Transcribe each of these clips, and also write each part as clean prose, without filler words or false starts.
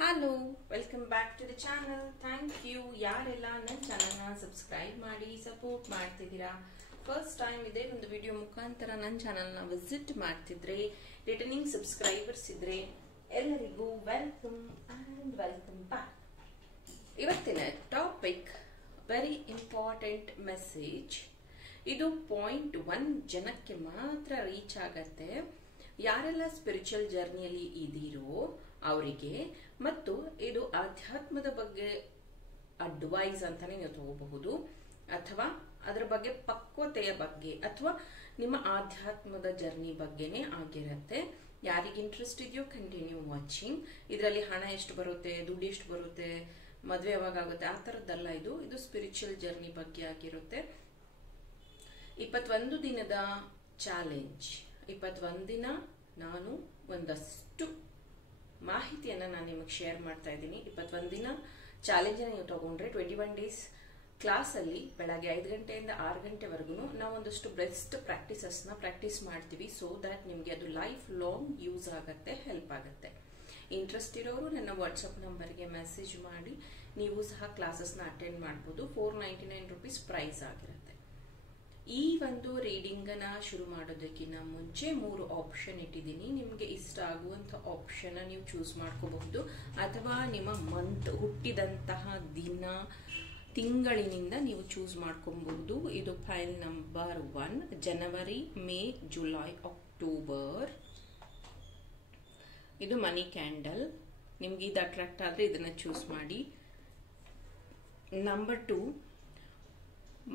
Hello, welcome back to the channel. Thank you ಯಾರೆಲ್ಲ ನನ್ನ ಚಾನಲ್ನ ಸಬ್ಸ್ಕ್ರೈಬ್ ಮಾಡಿ ಸಪೋರ್ಟ್ ಮಾಡ್ತಿದ್ದೀರಾ. ಫಸ್ಟ್ ಟೈಮ್ ಇದೇ ಒಂದು ವಿಡಿಯೋ ಮುಖಾಂತರ ನನ್ನ ಚಾನಲ್ನ ವಿಸಿಟ್ ಮಾಡ್ತಿದ್ರೆ, ರಿಟರ್ನಿಂಗ್ ಸಬ್ಸ್ಕ್ರೈಬರ್ಸ್ ಇದ್ರೆ ಎಲ್ಲರಿಗೂ ವೆಲ್ಕಮ್ ಆ್ಯಂಡ್ ವೆಲ್ಕಮ್ ಬ್ಯಾಕ್. ಇವತ್ತಿನ ಟಾಪಿಕ್ ವೆರಿ ಇಂಪಾರ್ಟೆಂಟ್ ಮೆಸೇಜ್. ಇದು .1 ಜನಕ್ಕೆ ಮಾತ್ರ ರೀಚ್ ಆಗತ್ತೆ. ಯಾರೆಲ್ಲ ಸ್ಪಿರಿಚುವಲ್ ಜರ್ನಿಯಲ್ಲಿ ಇದ್ದೀರೋ ಅವರಿಗೆ, ಮತ್ತು ಇದು ಆಧ್ಯಾತ್ಮದ ಬಗ್ಗೆ ಅಡ್ವೈಸ್ ಅಂತಾನೆ ನೀವು ತಗೋಬಹುದು, ಅಥವಾ ಅದರ ಬಗ್ಗೆ ಪಕ್ವತೆಯ ಬಗ್ಗೆ, ಅಥವಾ ನಿಮ್ಮ ಆಧ್ಯಾತ್ಮದ ಜರ್ನಿ ಬಗ್ಗೆನೇ ಆಗಿರುತ್ತೆ. ಯಾರಿಗೆ ಇಂಟ್ರೆಸ್ಟ್ ಇದೆಯೋ ಕಂಟಿನ್ಯೂ ವಾಚಿಂಗ್. ಇದರಲ್ಲಿ ಹಣ ಎಷ್ಟು ಬರುತ್ತೆ, ದುಡ್ಡು ಎಷ್ಟು ಬರುತ್ತೆ, ಮದುವೆ ಯಾವಾಗ ಆಗುತ್ತೆ, ಆ ಥರದ್ದಲ್ಲ. ಇದು ಸ್ಪಿರಿಚುವಲ್ ಜರ್ನಿ ಬಗ್ಗೆ ಆಗಿರುತ್ತೆ. 21 ದಿನದ ಚಾಲೆಂಜ್. 21 ದಿನ ನಾನು ಒಂದಷ್ಟು ಮಾಹಿತಿಯನ್ನು ನಾನು ನಿಮಗೆ ಶೇರ್ ಮಾಡ್ತಾ ಇದ್ದೀನಿ. 21 ದಿನ ಚಾಲೆಂಜನ್ನು ನೀವು ತಗೊಂಡ್ರೆ 21 ಡೇಸ್ ಕ್ಲಾಸಲ್ಲಿ ಬೆಳಗ್ಗೆ 5 ಗಂಟೆಯಿಂದ 6 ಗಂಟೆವರೆಗೂ ನಾವು ಒಂದಷ್ಟು ಬೆಸ್ಟ್ ಪ್ರಾಕ್ಟೀಸಸ್ನ ಪ್ರಾಕ್ಟೀಸ್ ಮಾಡ್ತೀವಿ. ಸೊ ದ್ಯಾಟ್ ನಿಮಗೆ ಅದು ಲೈಫ್ ಲಾಂಗ್ ಯೂಸ್ ಆಗುತ್ತೆ, ಹೆಲ್ಪ್ ಆಗುತ್ತೆ. ಇಂಟ್ರೆಸ್ಟ್ ಇರೋರು ನನ್ನ ವಾಟ್ಸಪ್ ನಂಬರ್ಗೆ ಮೆಸೇಜ್ ಮಾಡಿ ನೀವು ಸಹ ಕ್ಲಾಸಸ್ನ ಅಟೆಂಡ್ ಮಾಡ್ಬೋದು. 499 ರೂಪೀಸ್ ಪ್ರೈಸ್ ಆಗಿರುತ್ತೆ. ಈ ಒಂದು ರೀಡಿಂಗನ್ನ ಶುರು ಮಾಡೋದಕ್ಕಿಂತ ಮುಂಚೆ 3 ಆಪ್ಷನ್ ಇಟ್ಟಿದ್ದೀನಿ. ನಿಮಗೆ ಇಷ್ಟ ಆಗುವಂಥ ಆಪ್ಷನ್ ನೀವು ಚೂಸ್ ಮಾಡ್ಕೋಬಹುದು, ಅಥವಾ ನಿಮ್ಮ ಮಂತ್ ಹುಟ್ಟಿದಂತಹ ದಿನ ತಿಂಗಳಿನಿಂದ ನೀವು ಚೂಸ್ ಮಾಡ್ಕೊಬಹುದು. ಇದು ಫೈಲ್ ನಂಬರ್ 1, ಜನವರಿ, ಮೇ, ಜುಲೈ, ಅಕ್ಟೋಬರ್. ಇದು ಮನಿ ಕ್ಯಾಂಡಲ್. ನಿಮ್ಗೆ ಇದು ಅಟ್ರಾಕ್ಟ್ ಆದರೆ ಇದನ್ನ ಚೂಸ್ ಮಾಡಿ. Number 2,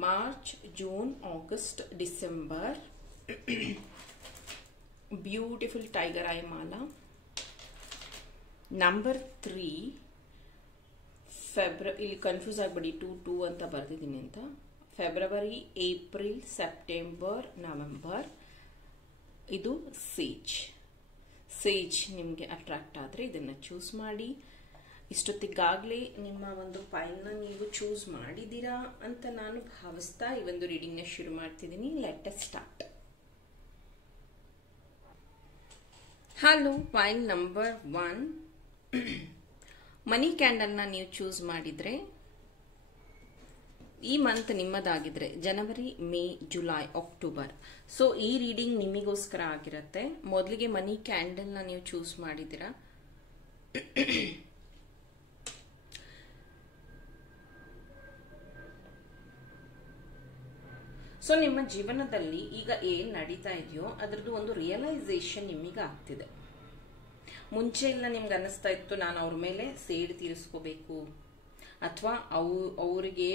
March, June, August, December. Beautiful tiger eye Mala. Number 3, ಇಲ್ಲಿ ಕನ್ಫ್ಯೂಸ್ ಆಗಬೇಡಿ, 2 ಅಂತ ಬರ್ತಿದ್ದೀನಿ ಅಂತ. February, April, September, November. ಇದು ಸೇಜ್ ನಿಮಗೆ ಅಟ್ರಾಕ್ಟ್ ಆದರೆ ಇದನ್ನು ಚೂಸ್ ಮಾಡಿ. ಇಷ್ಟೊತ್ತಿಗಾಗಲೇ ನಿಮ್ಮ ಒಂದು ಫೈಲ್ನ ನೀವು ಚೂಸ್ ಮಾಡಿದ್ದೀರಾ ಅಂತ ನಾನು ಭಾವಿಸ್ತಾ ಈ ಒಂದು ರೀಡಿಂಗ್ನ ಶುರು ಮಾಡ್ತಿದ್ದೀನಿ. Let us start. Hello, file number 1, ಮನಿ ಕ್ಯಾಂಡಲ್ನ ನೀವು ಚೂಸ್ ಮಾಡಿದರೆ, ಈ ಮಂತ್ ನಿಮ್ಮದಾಗಿದ್ರೆ ಜನವರಿ, ಮೇ, ಜುಲೈ, ಅಕ್ಟೋಬರ್. ಸೊ ಈ ರೀಡಿಂಗ್ ನಿಮಗೋಸ್ಕರ ಆಗಿರುತ್ತೆ. ಮೊದಲಿಗೆ ಮನಿ ಕ್ಯಾಂಡಲ್ನ ನೀವು ಚೂಸ್ ಮಾಡಿದ್ದೀರಾ. ಸೊ ನಿಮ್ಮ ಜೀವನದಲ್ಲಿ ಈಗ ಏನ್ ನಡೀತಾ ಇದೆಯೋ ಅದರದ್ದು ಒಂದು ರಿಯಲೈಸೇಷನ್ ನಿಮಗೆ ಆಗ್ತಿದೆ. ಮುಂಚೆ ಎಲ್ಲ ನಿಮ್ಗೆ ಅನ್ನಿಸ್ತಾ ಇತ್ತು, ನಾನು ಅವ್ರ ಮೇಲೆ ಸೇಡು ತೀರಿಸ್ಕೋಬೇಕು, ಅಥವಾ ಅವರಿಗೆ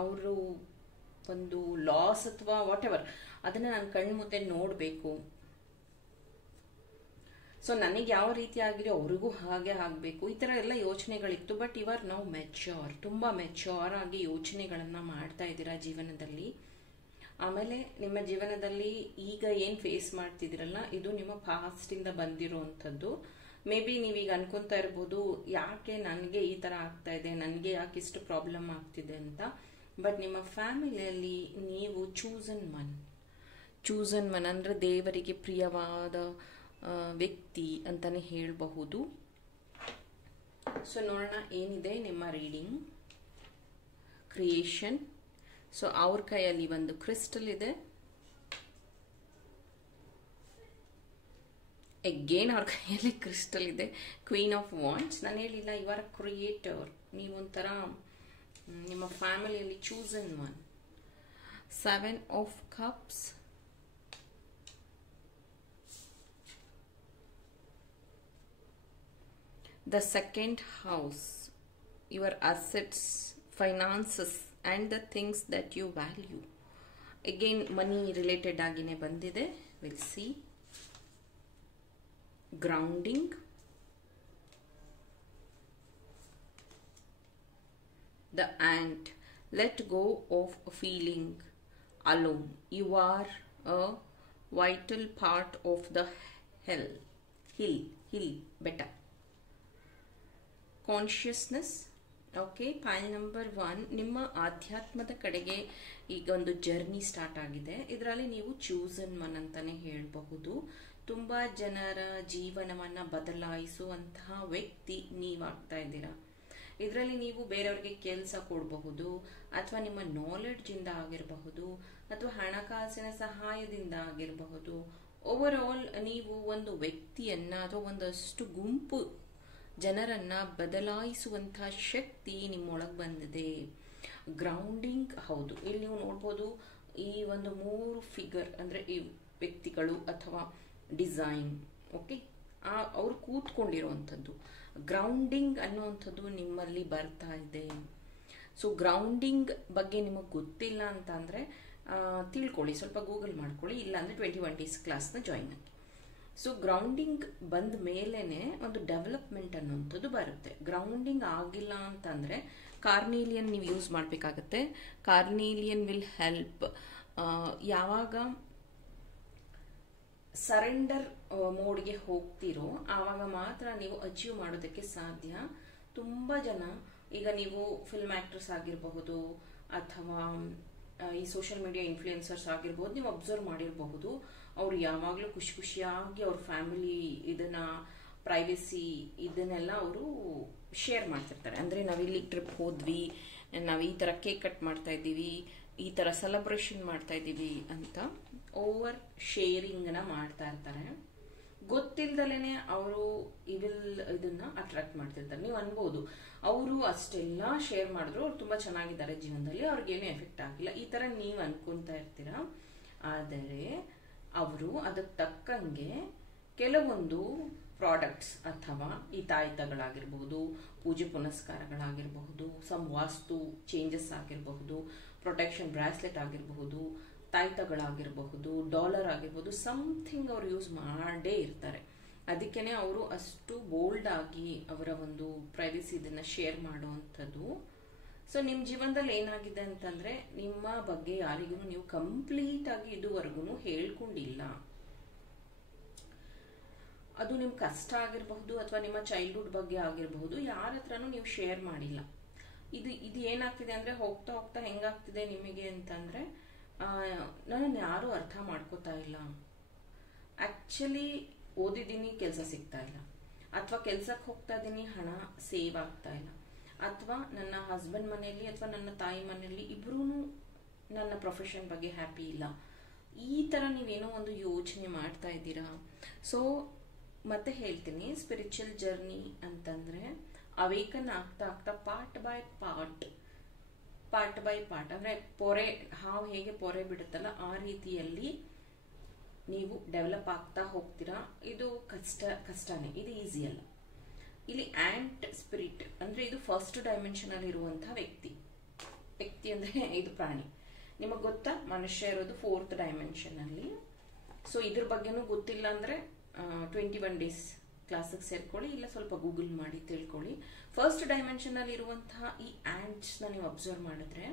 ಅವರು ಒಂದು ಲಾಸ್ ಅಥವಾ ವಾಟ್ ಎವರ್ ಅದನ್ನ ನಾನು ಕಣ್ಣು ಮುಂದೆ ನೋಡಬೇಕು. ಸೊ ನನಗೆ ಯಾವ ರೀತಿ ಆಗಿದೆ ಅವ್ರಿಗೂ ಹಾಗೆ ಆಗಬೇಕು, ಈ ಥರ ಎಲ್ಲ ಯೋಚನೆಗಳಿತ್ತು. But you are now mature, ತುಂಬ ಮೆಚ್ಯೂರ್ ಆಗಿ ಯೋಚನೆಗಳನ್ನು ಮಾಡ್ತಾ ಇದ್ದೀರಾ ಜೀವನದಲ್ಲಿ. ಆಮೇಲೆ ನಿಮ್ಮ ಜೀವನದಲ್ಲಿ ಈಗ ಏನು ಫೇಸ್ ಮಾಡ್ತಿದ್ದೀರಲ್ಲ, ಇದು ನಿಮ್ಮ ಪಾಸ್ಟಿಂದ ಬಂದಿರೋವಂಥದ್ದು. ಮೇ ಬಿ ನೀವೀಗ ಅನ್ಕೊಂತಾ ಇರ್ಬೋದು, ಯಾಕೆ ನನಗೆ ಈ ಥರ ಆಗ್ತಾ ಇದೆ, ನನಗೆ ಯಾಕೆ ಇಷ್ಟು ಪ್ರಾಬ್ಲಮ್ ಆಗ್ತಿದೆ ಅಂತ. ಬಟ್ ನಿಮ್ಮ ಫ್ಯಾಮಿಲಿಯಲ್ಲಿ ನೀವು ಚೂಸನ್ ಒನ್ ಅಂದರೆ ದೇವರಿಗೆ ಪ್ರಿಯವಾದ ವ್ಯಕ್ತಿ ಅಂತಾನೆ ಹೇಳಬಹುದು. ಸೊ ನೋಡೋಣ ಏನಿದೆ ನಿಮ್ಮ ರೀಡಿಂಗ್. ಕ್ರಿಯೇಷನ್. ಸೊ ಅವ್ರ ಕೈಯಲ್ಲಿ ಒಂದು ಕ್ರಿಸ್ಟಲ್ ಇದೆ. ಅಗೇನ್ ಅವ್ರ ಕೈಯಲ್ಲಿ ಕ್ರಿಸ್ಟಲ್ ಇದೆ. Queen of wands. ನಾನು ಹೇಳಿಲ್ಲ, ಇವರ ಕ್ರಿಯೇಟರ್. ನೀವೊಂಥರ ನಿಮ್ಮ ಫ್ಯಾಮಿಲಿಯಲ್ಲಿ chosen one. 7 of cups. The second house. Your assets, finances and the things that you value. Again money related agine bandide. We'll see. Grounding. The ant. Let go of feeling alone. You are a vital part of the hill better. Consciousness. Okay, file number 1, ನಿಮ್ಮ ಆಧ್ಯಾತ್ಮದ ಕಡೆಗೆ ಈಗ ಒಂದು journey start ಆಗಿದೆ. ಇದರಲ್ಲಿ ನೀವು chosen one ಅಂತಾನೆ ಹೇಳಬಹುದು. ತುಂಬ ಜನರ ಜೀವನವನ್ನು ಬದಲಾಯಿಸುವಂತಹ ವ್ಯಕ್ತಿ ನೀವಾಗ್ತಾ ಇದ್ದೀರಾ. ಇದರಲ್ಲಿ ನೀವು ಬೇರೆಯವರಿಗೆ ಕೆಲಸ ಕೊಡಬಹುದು, ಅಥವಾ ನಿಮ್ಮ ನಾಲೆಡ್ಜಿಂದ ಆಗಿರಬಹುದು, ಅಥವಾ ಹಣಕಾಸಿನ ಸಹಾಯದಿಂದ ಆಗಿರಬಹುದು. ಓವರ್ ಆಲ್ ನೀವು ಒಂದು ವ್ಯಕ್ತಿಯನ್ನ ಅಥವಾ ಒಂದಷ್ಟು ಗುಂಪು ಜನರನ್ನ ಬದಲಾಯಿಸುವಂತಹ ಶಕ್ತಿ ನಿಮ್ಮೊಳಗೆ ಬಂದಿದೆ. ಗ್ರೌಂಡಿಂಗ್, ಹೌದು, ಇಲ್ಲಿ ನೀವು ನೋಡ್ಬೋದು ಈ ಒಂದು 3 ಫಿಗರ್ ಅಂದ್ರೆ ಈ ವ್ಯಕ್ತಿಗಳು ಅಥವಾ ಡಿಸೈನ್, ಓಕೆ, ಅವ್ರು ಕೂತ್ಕೊಂಡಿರುವಂಥದ್ದು. ಗ್ರೌಂಡಿಂಗ್ ಅನ್ನುವಂಥದ್ದು ನಿಮ್ಮಲ್ಲಿ ಬರ್ತಾ ಇದೆ. ಸೊ ಗ್ರೌಂಡಿಂಗ್ ಬಗ್ಗೆ ನಿಮಗೆ ಗೊತ್ತಿಲ್ಲ ಅಂತ ಅಂದರೆ ತಿಳ್ಕೊಳ್ಳಿ, ಸ್ವಲ್ಪ ಗೂಗಲ್ ಮಾಡ್ಕೊಳ್ಳಿ, ಇಲ್ಲಾಂದರೆ 21 ಡೇಸ್ ಕ್ಲಾಸ್ನ ಜಾಯಿನ್ ಆಗಿ. ಸೊ ಗ್ರೌಂಡಿಂಗ್ ಬಂದ ಮೇಲೇ ಒಂದು ಡೆವಲಪ್ಮೆಂಟ್ ಅನ್ನುವಂಥದ್ದು ಬರುತ್ತೆ. ಗ್ರೌಂಡಿಂಗ್ ಆಗಿಲ್ಲ ಅಂತಂದರೆ ಕಾರ್ನೀಲಿಯನ್ ನೀವು ಯೂಸ್ ಮಾಡಬೇಕಾಗತ್ತೆ. ಕಾರ್ನೀಲಿಯನ್ ವಿಲ್ ಹೆಲ್ಪ್. ಯಾವಾಗ ಸರೆಂಡರ್ ಮೋಡ್ಗೆ ಹೋಗ್ತಿರೋ ಆವಾಗ ಮಾತ್ರ ನೀವು ಅಚೀವ್ ಮಾಡೋದಕ್ಕೆ ಸಾಧ್ಯ. ತುಂಬ ಜನ, ಈಗ ನೀವು ಫಿಲ್ಮ್ ಆಕ್ಟರ್ಸ್ ಆಗಿರಬಹುದು ಅಥವಾ ಈ ಸೋಷಿಯಲ್ ಮೀಡಿಯಾ ಇನ್ಫ್ಲೂಯೆನ್ಸರ್ಸ್ ಆಗಿರ್ಬೋದು, ನೀವು ಅಬ್ಸರ್ವ್ ಮಾಡಿರಬಹುದು, ಅವ್ರು ಯಾವಾಗಲೂ ಖುಷಿ ಖುಷಿಯಾಗಿ ಅವ್ರ ಫ್ಯಾಮಿಲಿ ಇದನ್ನ ಪ್ರೈವೇಸಿ ಇದನ್ನೆಲ್ಲ ಅವರು ಶೇರ್ ಮಾಡ್ತಿರ್ತಾರೆ. ಅಂದರೆ ನಾವಿಲ್ಲಿ ಟ್ರಿಪ್ ಹೋದ್ವಿ, ನಾವು ಈ ಥರ ಕೇಕ್ ಕಟ್ ಮಾಡ್ತಾ ಇದ್ದೀವಿ, ಈ ಥರ ಸೆಲೆಬ್ರೇಷನ್ ಮಾಡ್ತಾ ಇದ್ದೀವಿ ಅಂತ ಓವರ್ ಶೇರಿಂಗ್ನ ಮಾಡ್ತಾ ಇರ್ತಾರೆ. ಗೊತ್ತಿಲ್ದಲೇ ಅವರು ಇದನ್ನ ಅಟ್ರಾಕ್ಟ್ ಮಾಡ್ತಿರ್ತಾರೆ. ನೀವು ಅನ್ಬೋದು ಅವರು ಅಷ್ಟೆಲ್ಲ ಶೇರ್ ಮಾಡಿದ್ರು, ಅವ್ರು ತುಂಬ ಚೆನ್ನಾಗಿದ್ದಾರೆ ಜೀವನದಲ್ಲಿ, ಅವ್ರಿಗೇನು ಎಫೆಕ್ಟ್ ಆಗಿಲ್ಲ, ಈ ಥರ ನೀವು ಅನ್ಕೊಂತಾ ಇರ್ತೀರಾ. ಆದರೆ ಅವರು ಅದಕ್ಕೆ ತಕ್ಕಂಗೆ ಕೆಲವೊಂದು ಪ್ರಾಡಕ್ಟ್ಸ್ ಅಥವಾ ಈ ತಾಯ್ತಗಳಾಗಿರ್ಬಹುದು, ಪೂಜೆ ಪುನಸ್ಕಾರಗಳಾಗಿರಬಹುದು, ಸಮ್ ವಾಸ್ತು ಚೇಂಜಸ್ ಆಗಿರಬಹುದು, ಪ್ರೊಟೆಕ್ಷನ್ ಬ್ರಾಸ್ಲೆಟ್ ಆಗಿರಬಹುದು, ತಾಯ್ತಗಳಾಗಿರಬಹುದು, ಡಾಲರ್ ಆಗಿರ್ಬೋದು, ಸಮಥಿಂಗ್ ಅವ್ರು ಯೂಸ್ ಮಾಡೇ ಇರ್ತಾರೆ. ಅದಕ್ಕೇನೆ ಅವರು ಅಷ್ಟು ಬೋಲ್ಡ್ ಆಗಿ ಅವರ ಒಂದು ಪ್ರೈವೇಸಿ ಇದನ್ನ ಶೇರ್ ಮಾಡುವಂಥದ್ದು. ಸೊ ನಿಮ್ಮ ಜೀವನದಲ್ಲಿ ಏನಾಗಿದೆ ಅಂತಂದ್ರೆ, ನಿಮ್ಮ ಬಗ್ಗೆ ಯಾರಿಗೂ ನೀವು ಕಂಪ್ಲೀಟ್ ಆಗಿ ಇದುವರೆಗೂ ಹೇಳ್ಕೊಂಡಿಲ್ಲ. ಅದು ನಿಮ್ಮ ಕಷ್ಟ ಆಗಿರಬಹುದು ಅಥವಾ ನಿಮ್ಮ ಚೈಲ್ಡ್ಹುಡ್ ಬಗ್ಗೆ ಆಗಿರಬಹುದು, ಯಾರ ಹತ್ರನೂ ನೀವು ಶೇರ್ ಮಾಡಿಲ್ಲ. ಇದು ಏನಾಗ್ತಿದೆ ಅಂದ್ರೆ, ಹೋಗ್ತಾ ಹೋಗ್ತಾ ಹೆಂಗಾಗ್ತಿದೆ ನಿಮಗೆ ಅಂತಂದ್ರೆ, ನನ್ನನ್ನು ಯಾರೂ ಅರ್ಥ ಮಾಡ್ಕೋತಾ ಇಲ್ಲ. ಆಕ್ಚುಲಿ ಓದಿದ್ದೀನಿ, ಕೆಲಸ ಸಿಗ್ತಾ ಇಲ್ಲ, ಅಥವಾ ಕೆಲ್ಸಕ್ಕೆ ಹೋಗ್ತಾ ಇದ್ದೀನಿ, ಹಣ ಸೇವ್ ಆಗ್ತಾ ಇಲ್ಲ, ಅಥವಾ ನನ್ನ ಹಸ್ಬೆಂಡ್ ಮನೆಯಲ್ಲಿ ಅಥವಾ ನನ್ನ ತಾಯಿ ಮನೆಯಲ್ಲಿ ಇಬ್ರೂ ನನ್ನ ಪ್ರೊಫೆಷನ್ ಬಗ್ಗೆ ಹ್ಯಾಪಿ ಇಲ್ಲ. ಈ ಥರ ನೀವೇನೋ ಒಂದು ಯೋಚನೆ ಮಾಡ್ತಾ ಇದ್ದೀರಾ. ಸೊ ಮತ್ತೆ ಹೇಳ್ತೀನಿ, ಸ್ಪಿರಿಚುವಲ್ ಜರ್ನಿ ಅಂತಂದ್ರೆ ಅವೇಕನ್ ಆಗ್ತಾ ಆಗ್ತಾ ಪಾರ್ಟ್ ಬೈ ಪಾರ್ಟ್ ಅಂದ್ರೆ ಪೊರೆ, ಹಾವು ಹೇಗೆ ಪೊರೆ ಬಿಡುತ್ತಲ್ಲ ಆ ರೀತಿಯಲ್ಲಿ ನೀವು ಡೆವಲಪ್ ಆಗ್ತಾ ಹೋಗ್ತೀರಾ. ಇದು ಕಷ್ಟನೇ, ಇದು ಈಸಿ ಅಲ್ಲ. ಇಲ್ಲಿ ಆಂಟ್ ಸ್ಪಿರಿಟ್ ಅಂದ್ರೆ ಇದು ಫಸ್ಟ್ ಡೈಮೆನ್ಷನ್ ಅಲ್ಲಿ ಇರುವಂತಹ ವ್ಯಕ್ತಿ ಅಂದ್ರೆ ಇದು ಪ್ರಾಣಿ. ನಿಮಗೆ ಗೊತ್ತಾ, ಮನುಷ್ಯ ಇರೋದು 4th ಡೈಮೆನ್ಷನ್ ಅಲ್ಲಿ. ಸೊ ಇದ್ರ ಬಗ್ಗೆನೂ ಗೊತ್ತಿಲ್ಲ ಅಂದ್ರೆ 21 ಡೇಸ್ ಕ್ಲಾಸಿಗೆ ಸೇರ್ಕೊಳ್ಳಿ, ಇಲ್ಲ ಸ್ವಲ್ಪ ಗೂಗಲ್ ಮಾಡಿ ತಿಳ್ಕೊಳ್ಳಿ. ಫಸ್ಟ್ ಡೈಮೆನ್ಷನ್ ಅಲ್ಲಿ ಇರುವಂತಹ ಈ ಆಂಟ್ಸ್ ನ ನೀವು ಅಬ್ಸರ್ವ್ ಮಾಡಿದ್ರೆ,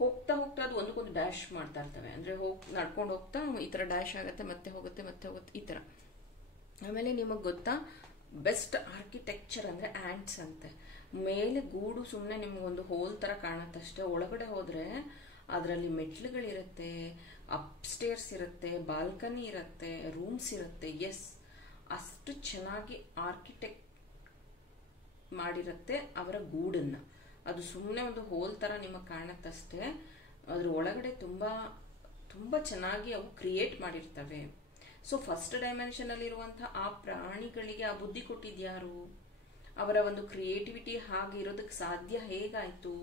ಹೋಗ್ತಾ ಹೋಗ್ತಾ ಅದು ಒಂದಕ್ಕೊಂದು ಡ್ಯಾಶ್ ಮಾಡ್ತಾ ಇರ್ತವೆ. ಅಂದ್ರೆ ನಡ್ಕೊಂಡು ಹೋಗ್ತಾ ಈ ತರ ಡ್ಯಾಶ್ ಆಗುತ್ತೆ, ಮತ್ತೆ ಹೋಗುತ್ತೆ ಈ ತರ. ಆಮೇಲೆ ನಿಮಗೆ ಗೊತ್ತಾ, ಬೆಸ್ಟ್ ಆರ್ಕಿಟೆಕ್ಚರ್ ಅಂದ್ರೆ ಆಂಟ್ಸ್ ಅಂತೆ. ಮೇಲೆ ಗೂಡು ಸುಮ್ಮನೆ ನಿಮ್ಗೊಂದು ಹೋಲ್ ತರ ಕಾಣುತ್ತಷ್ಟೇ, ಒಳಗಡೆ ಹೋದ್ರೆ ಅದರಲ್ಲಿ ಮೆಟ್ಲುಗಳಿರುತ್ತೆ, ಅಪ್ಸ್ಟೇರ್ಸ್ ಇರುತ್ತೆ, ಬಾಲ್ಕನಿ ಇರುತ್ತೆ, ರೂಮ್ಸ್ ಇರುತ್ತೆ. ಎಸ್, ಅಷ್ಟು ಚೆನ್ನಾಗಿ ಆರ್ಕಿಟೆಕ್ಟ್ ಮಾಡಿರುತ್ತೆ ಅವರ ಗೂಡನ್ನ. ಅದು ಸುಮ್ಮನೆ ಒಂದು ಹೋಲ್ ತರ ನಿಮಗೆ ಕಾಣುತ್ತಷ್ಟೇ, ಅದ್ರ ಒಳಗಡೆ ತುಂಬಾ ತುಂಬಾ ಚೆನ್ನಾಗಿ ಅವು ಕ್ರಿಯೇಟ್ ಮಾಡಿರ್ತವೆ. ಸೊ ಫಸ್ಟ್ ಡೈಮೆನ್ಷನ್ ಅಲ್ಲಿ ಇರುವಂತಹ ಆ ಪ್ರಾಣಿಗಳಿಗೆ ಆ ಬುದ್ಧಿ ಕೊಟ್ಟಿದ್ಯಾರು? ಅವರ ಒಂದು ಕ್ರಿಯೇಟಿವಿಟಿ ಹಾಗೆ ಇರೋದಕ್ಕೆ ಸಾಧ್ಯ ಹೇಗಾಯ್ತು?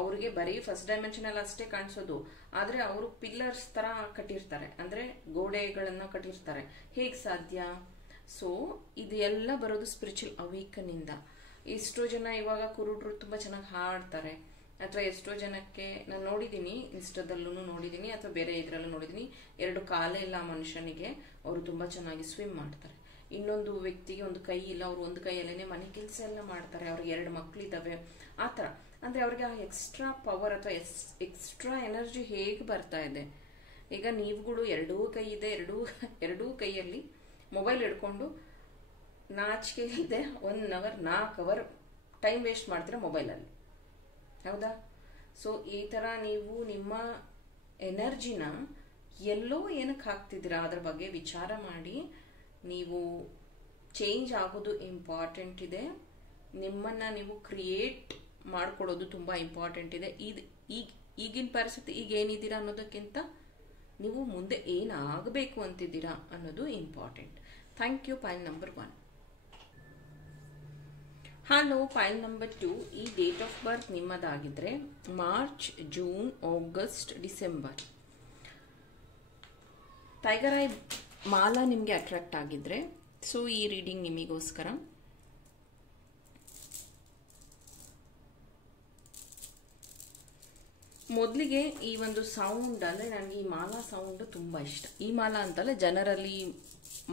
ಅವ್ರಿಗೆ ಬರೀ ಫಸ್ಟ್ ಡೈಮೆನ್ಷನ್ ಅಲ್ಲಿ ಅಷ್ಟೇ ಕಾಣಿಸೋದು, ಆದ್ರೆ ಅವರು ಪಿಲ್ಲರ್ಸ್ ತರ ಕಟ್ಟಿರ್ತಾರೆ, ಅಂದ್ರೆ ಗೋಡೆಗಳನ್ನ ಕಟ್ಟಿರ್ತಾರೆ. ಹೇಗ್ ಸಾಧ್ಯ? ಸೊ ಇದೆಲ್ಲ ಬರೋದು ಸ್ಪಿರಿಚುವಲ್ ಅವೇಕನ್ ಇಂದ. ಎಷ್ಟೋ ಜನ ಇವಾಗ ಕುರುಡ್ರು ತುಂಬಾ ಚೆನ್ನಾಗಿ ಹಾಡ್ತಾರೆ, ಅಥವಾ ಎಷ್ಟೋ ಜನಕ್ಕೆ ನಾನು ನೋಡಿದೀನಿ, ಇನ್ಸ್ಟಾದಲ್ಲೂ ನೋಡಿದೀನಿ ಅಥವಾ ಬೇರೆ ಇದ್ರಲ್ಲೂ ನೋಡಿದೀನಿ, 2 ಕಾಲೇ ಇಲ್ಲ ಮನುಷ್ಯನಿಗೆ, ಅವರು ತುಂಬಾ ಚೆನ್ನಾಗಿ ಸ್ವಿಮ್ ಮಾಡ್ತಾರೆ. ಇನ್ನೊಂದು ವ್ಯಕ್ತಿಗೆ ಒಂದು ಕೈ ಇಲ್ಲ, ಅವ್ರು ಒಂದು ಕೈಯಲ್ಲೇನೆ ಮನೆ ಕೆಲಸ ಎಲ್ಲ ಮಾಡ್ತಾರೆ, ಅವ್ರಿಗೆ 2 ಮಕ್ಳಿದಾವೆ. ಆ ಥರ ಅಂದ್ರೆ ಅವ್ರಿಗೆ ಆ ಎಕ್ಸ್ಟ್ರಾ ಪವರ್ ಅಥವಾ ಎಕ್ಸ್ಟ್ರಾ ಎನರ್ಜಿ ಹೇಗೆ ಬರ್ತಾ ಇದೆ? ಈಗ ನೀವುಗಳು 2 ಕೈ ಇದೆ, ಎರಡೂ ಕೈಯಲ್ಲಿ ಮೊಬೈಲ್ ಹಿಡ್ಕೊಂಡು ನಾಚಿಕೆ ಇದೆ 1 ಅವರ್ 4 ಅವರ್ ಟೈಮ್ ವೇಸ್ಟ್ ಮಾಡ್ತೀರಾ ಮೊಬೈಲಲ್ಲಿ, ಹೌದಾ? ಸೊ ಈ ಥರ ನೀವು ನಿಮ್ಮ ಎನರ್ಜಿನ ಎಲ್ಲೋ ಏನಕ್ಕೆ ಹಾಕ್ತಿದ್ದೀರಾ ಅದ್ರ ಬಗ್ಗೆ ವಿಚಾರ ಮಾಡಿ. ನೀವು ಚೇಂಜ್ ಆಗೋದು ಇಂಪಾರ್ಟೆಂಟ್ ಇದೆ. ನಿಮ್ಮನ್ನು ನೀವು ಕ್ರಿಯೇಟ್ ಮಾಡ್ಕೊಳ್ಳೋದು ತುಂಬ ಇಂಪಾರ್ಟೆಂಟ್ ಇದೆ. ಈಗಿನ ಪರಿಸ್ಥಿತಿ ಈಗ ಏನಿದ್ದೀರಾ ಅನ್ನೋದಕ್ಕಿಂತ ನೀವು ಮುಂದೆ ಏನಾಗಬೇಕು ಅಂತಿದ್ದೀರಾ ಅನ್ನೋದು important. Thank you. Point number 1. Hello, point number 2. ಈ ಡೇಟ್ ಆಫ್ ಬರ್ತ್ ನಿಮ್ಮದಾಗಿದ್ರೆ March, June, August, December. Tiger eye ಮಾಲಾ ನಿಮಗೆ ಅಟ್ರಾಕ್ಟ್ ಆಗಿದ್ರೆ ಸೊ ಈ ರೀಡಿಂಗ್ ನಿಮಗೋಸ್ಕರ. ಮೊದಲಿಗೆ ಈ ಒಂದು ಸೌಂಡ್ ಅಂದರೆ ನನಗೆ ಈ ಮಾಲಾ ಸೌಂಡು ತುಂಬ ಇಷ್ಟ. ಈ ಮಾಲಾ ಅಂತಲ್ಲ, ಜನರಲ್ಲಿ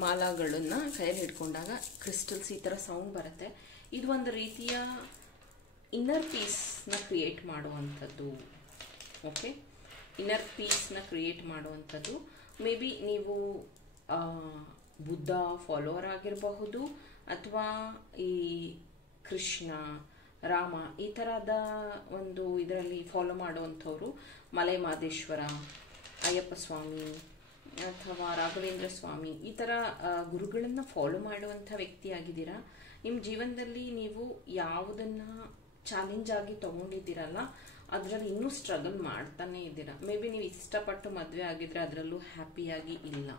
ಮಾಲಾಗಳನ್ನ ಕೈಯಲ್ಲಿ ಹಿಡ್ಕೊಂಡಾಗ ಕ್ರಿಸ್ಟಲ್ಸ್ ಈ ಥರ ಸೌಂಡ್ ಬರುತ್ತೆ. ಇದು ಒಂದು ರೀತಿಯ ಇನ್ನರ್ ಪೀಸ್ನ ಕ್ರಿಯೇಟ್ ಮಾಡುವಂಥದ್ದು. ಓಕೆ, ಇನ್ನರ್ ಪೀಸ್ನ ಕ್ರಿಯೇಟ್ ಮಾಡುವಂಥದ್ದು. ಮೇ ಬಿ ನೀವು ಬುದ್ಧ ಫಾಲೋವರ್ ಆಗಿರಬಹುದು, ಅಥವಾ ಈ ಕೃಷ್ಣ, ರಾಮ ಈ ಥರದ ಒಂದು ಇದರಲ್ಲಿ ಫಾಲೋ ಮಾಡುವಂಥವ್ರು, ಮಲೈ ಮಾದೇಶ್ವರ, ಅಯ್ಯಪ್ಪ ಸ್ವಾಮಿ ಅಥವಾ ರಾಘವೇಂದ್ರ ಸ್ವಾಮಿ ಈ ಥರ ಗುರುಗಳನ್ನು ಫಾಲೋ ಮಾಡುವಂಥ ವ್ಯಕ್ತಿ ಆಗಿದ್ದೀರಾ. ನಿಮ್ಮ ಜೀವನದಲ್ಲಿ ನೀವು ಯಾವುದನ್ನು ಚಾಲೆಂಜ್ ಆಗಿ ತೊಗೊಂಡಿದ್ದೀರಲ್ಲ ಅದರಲ್ಲಿ ಇನ್ನೂ ಸ್ಟ್ರಗಲ್ ಮಾಡ್ತಾನೆ ಇದ್ದೀರಾ. ಮೇ ಬಿ ನೀವು ಇಷ್ಟಪಟ್ಟು ಮದುವೆ ಆಗಿದ್ರೆ ಅದರಲ್ಲೂ ಹ್ಯಾಪಿಯಾಗಿ ಇಲ್ಲ.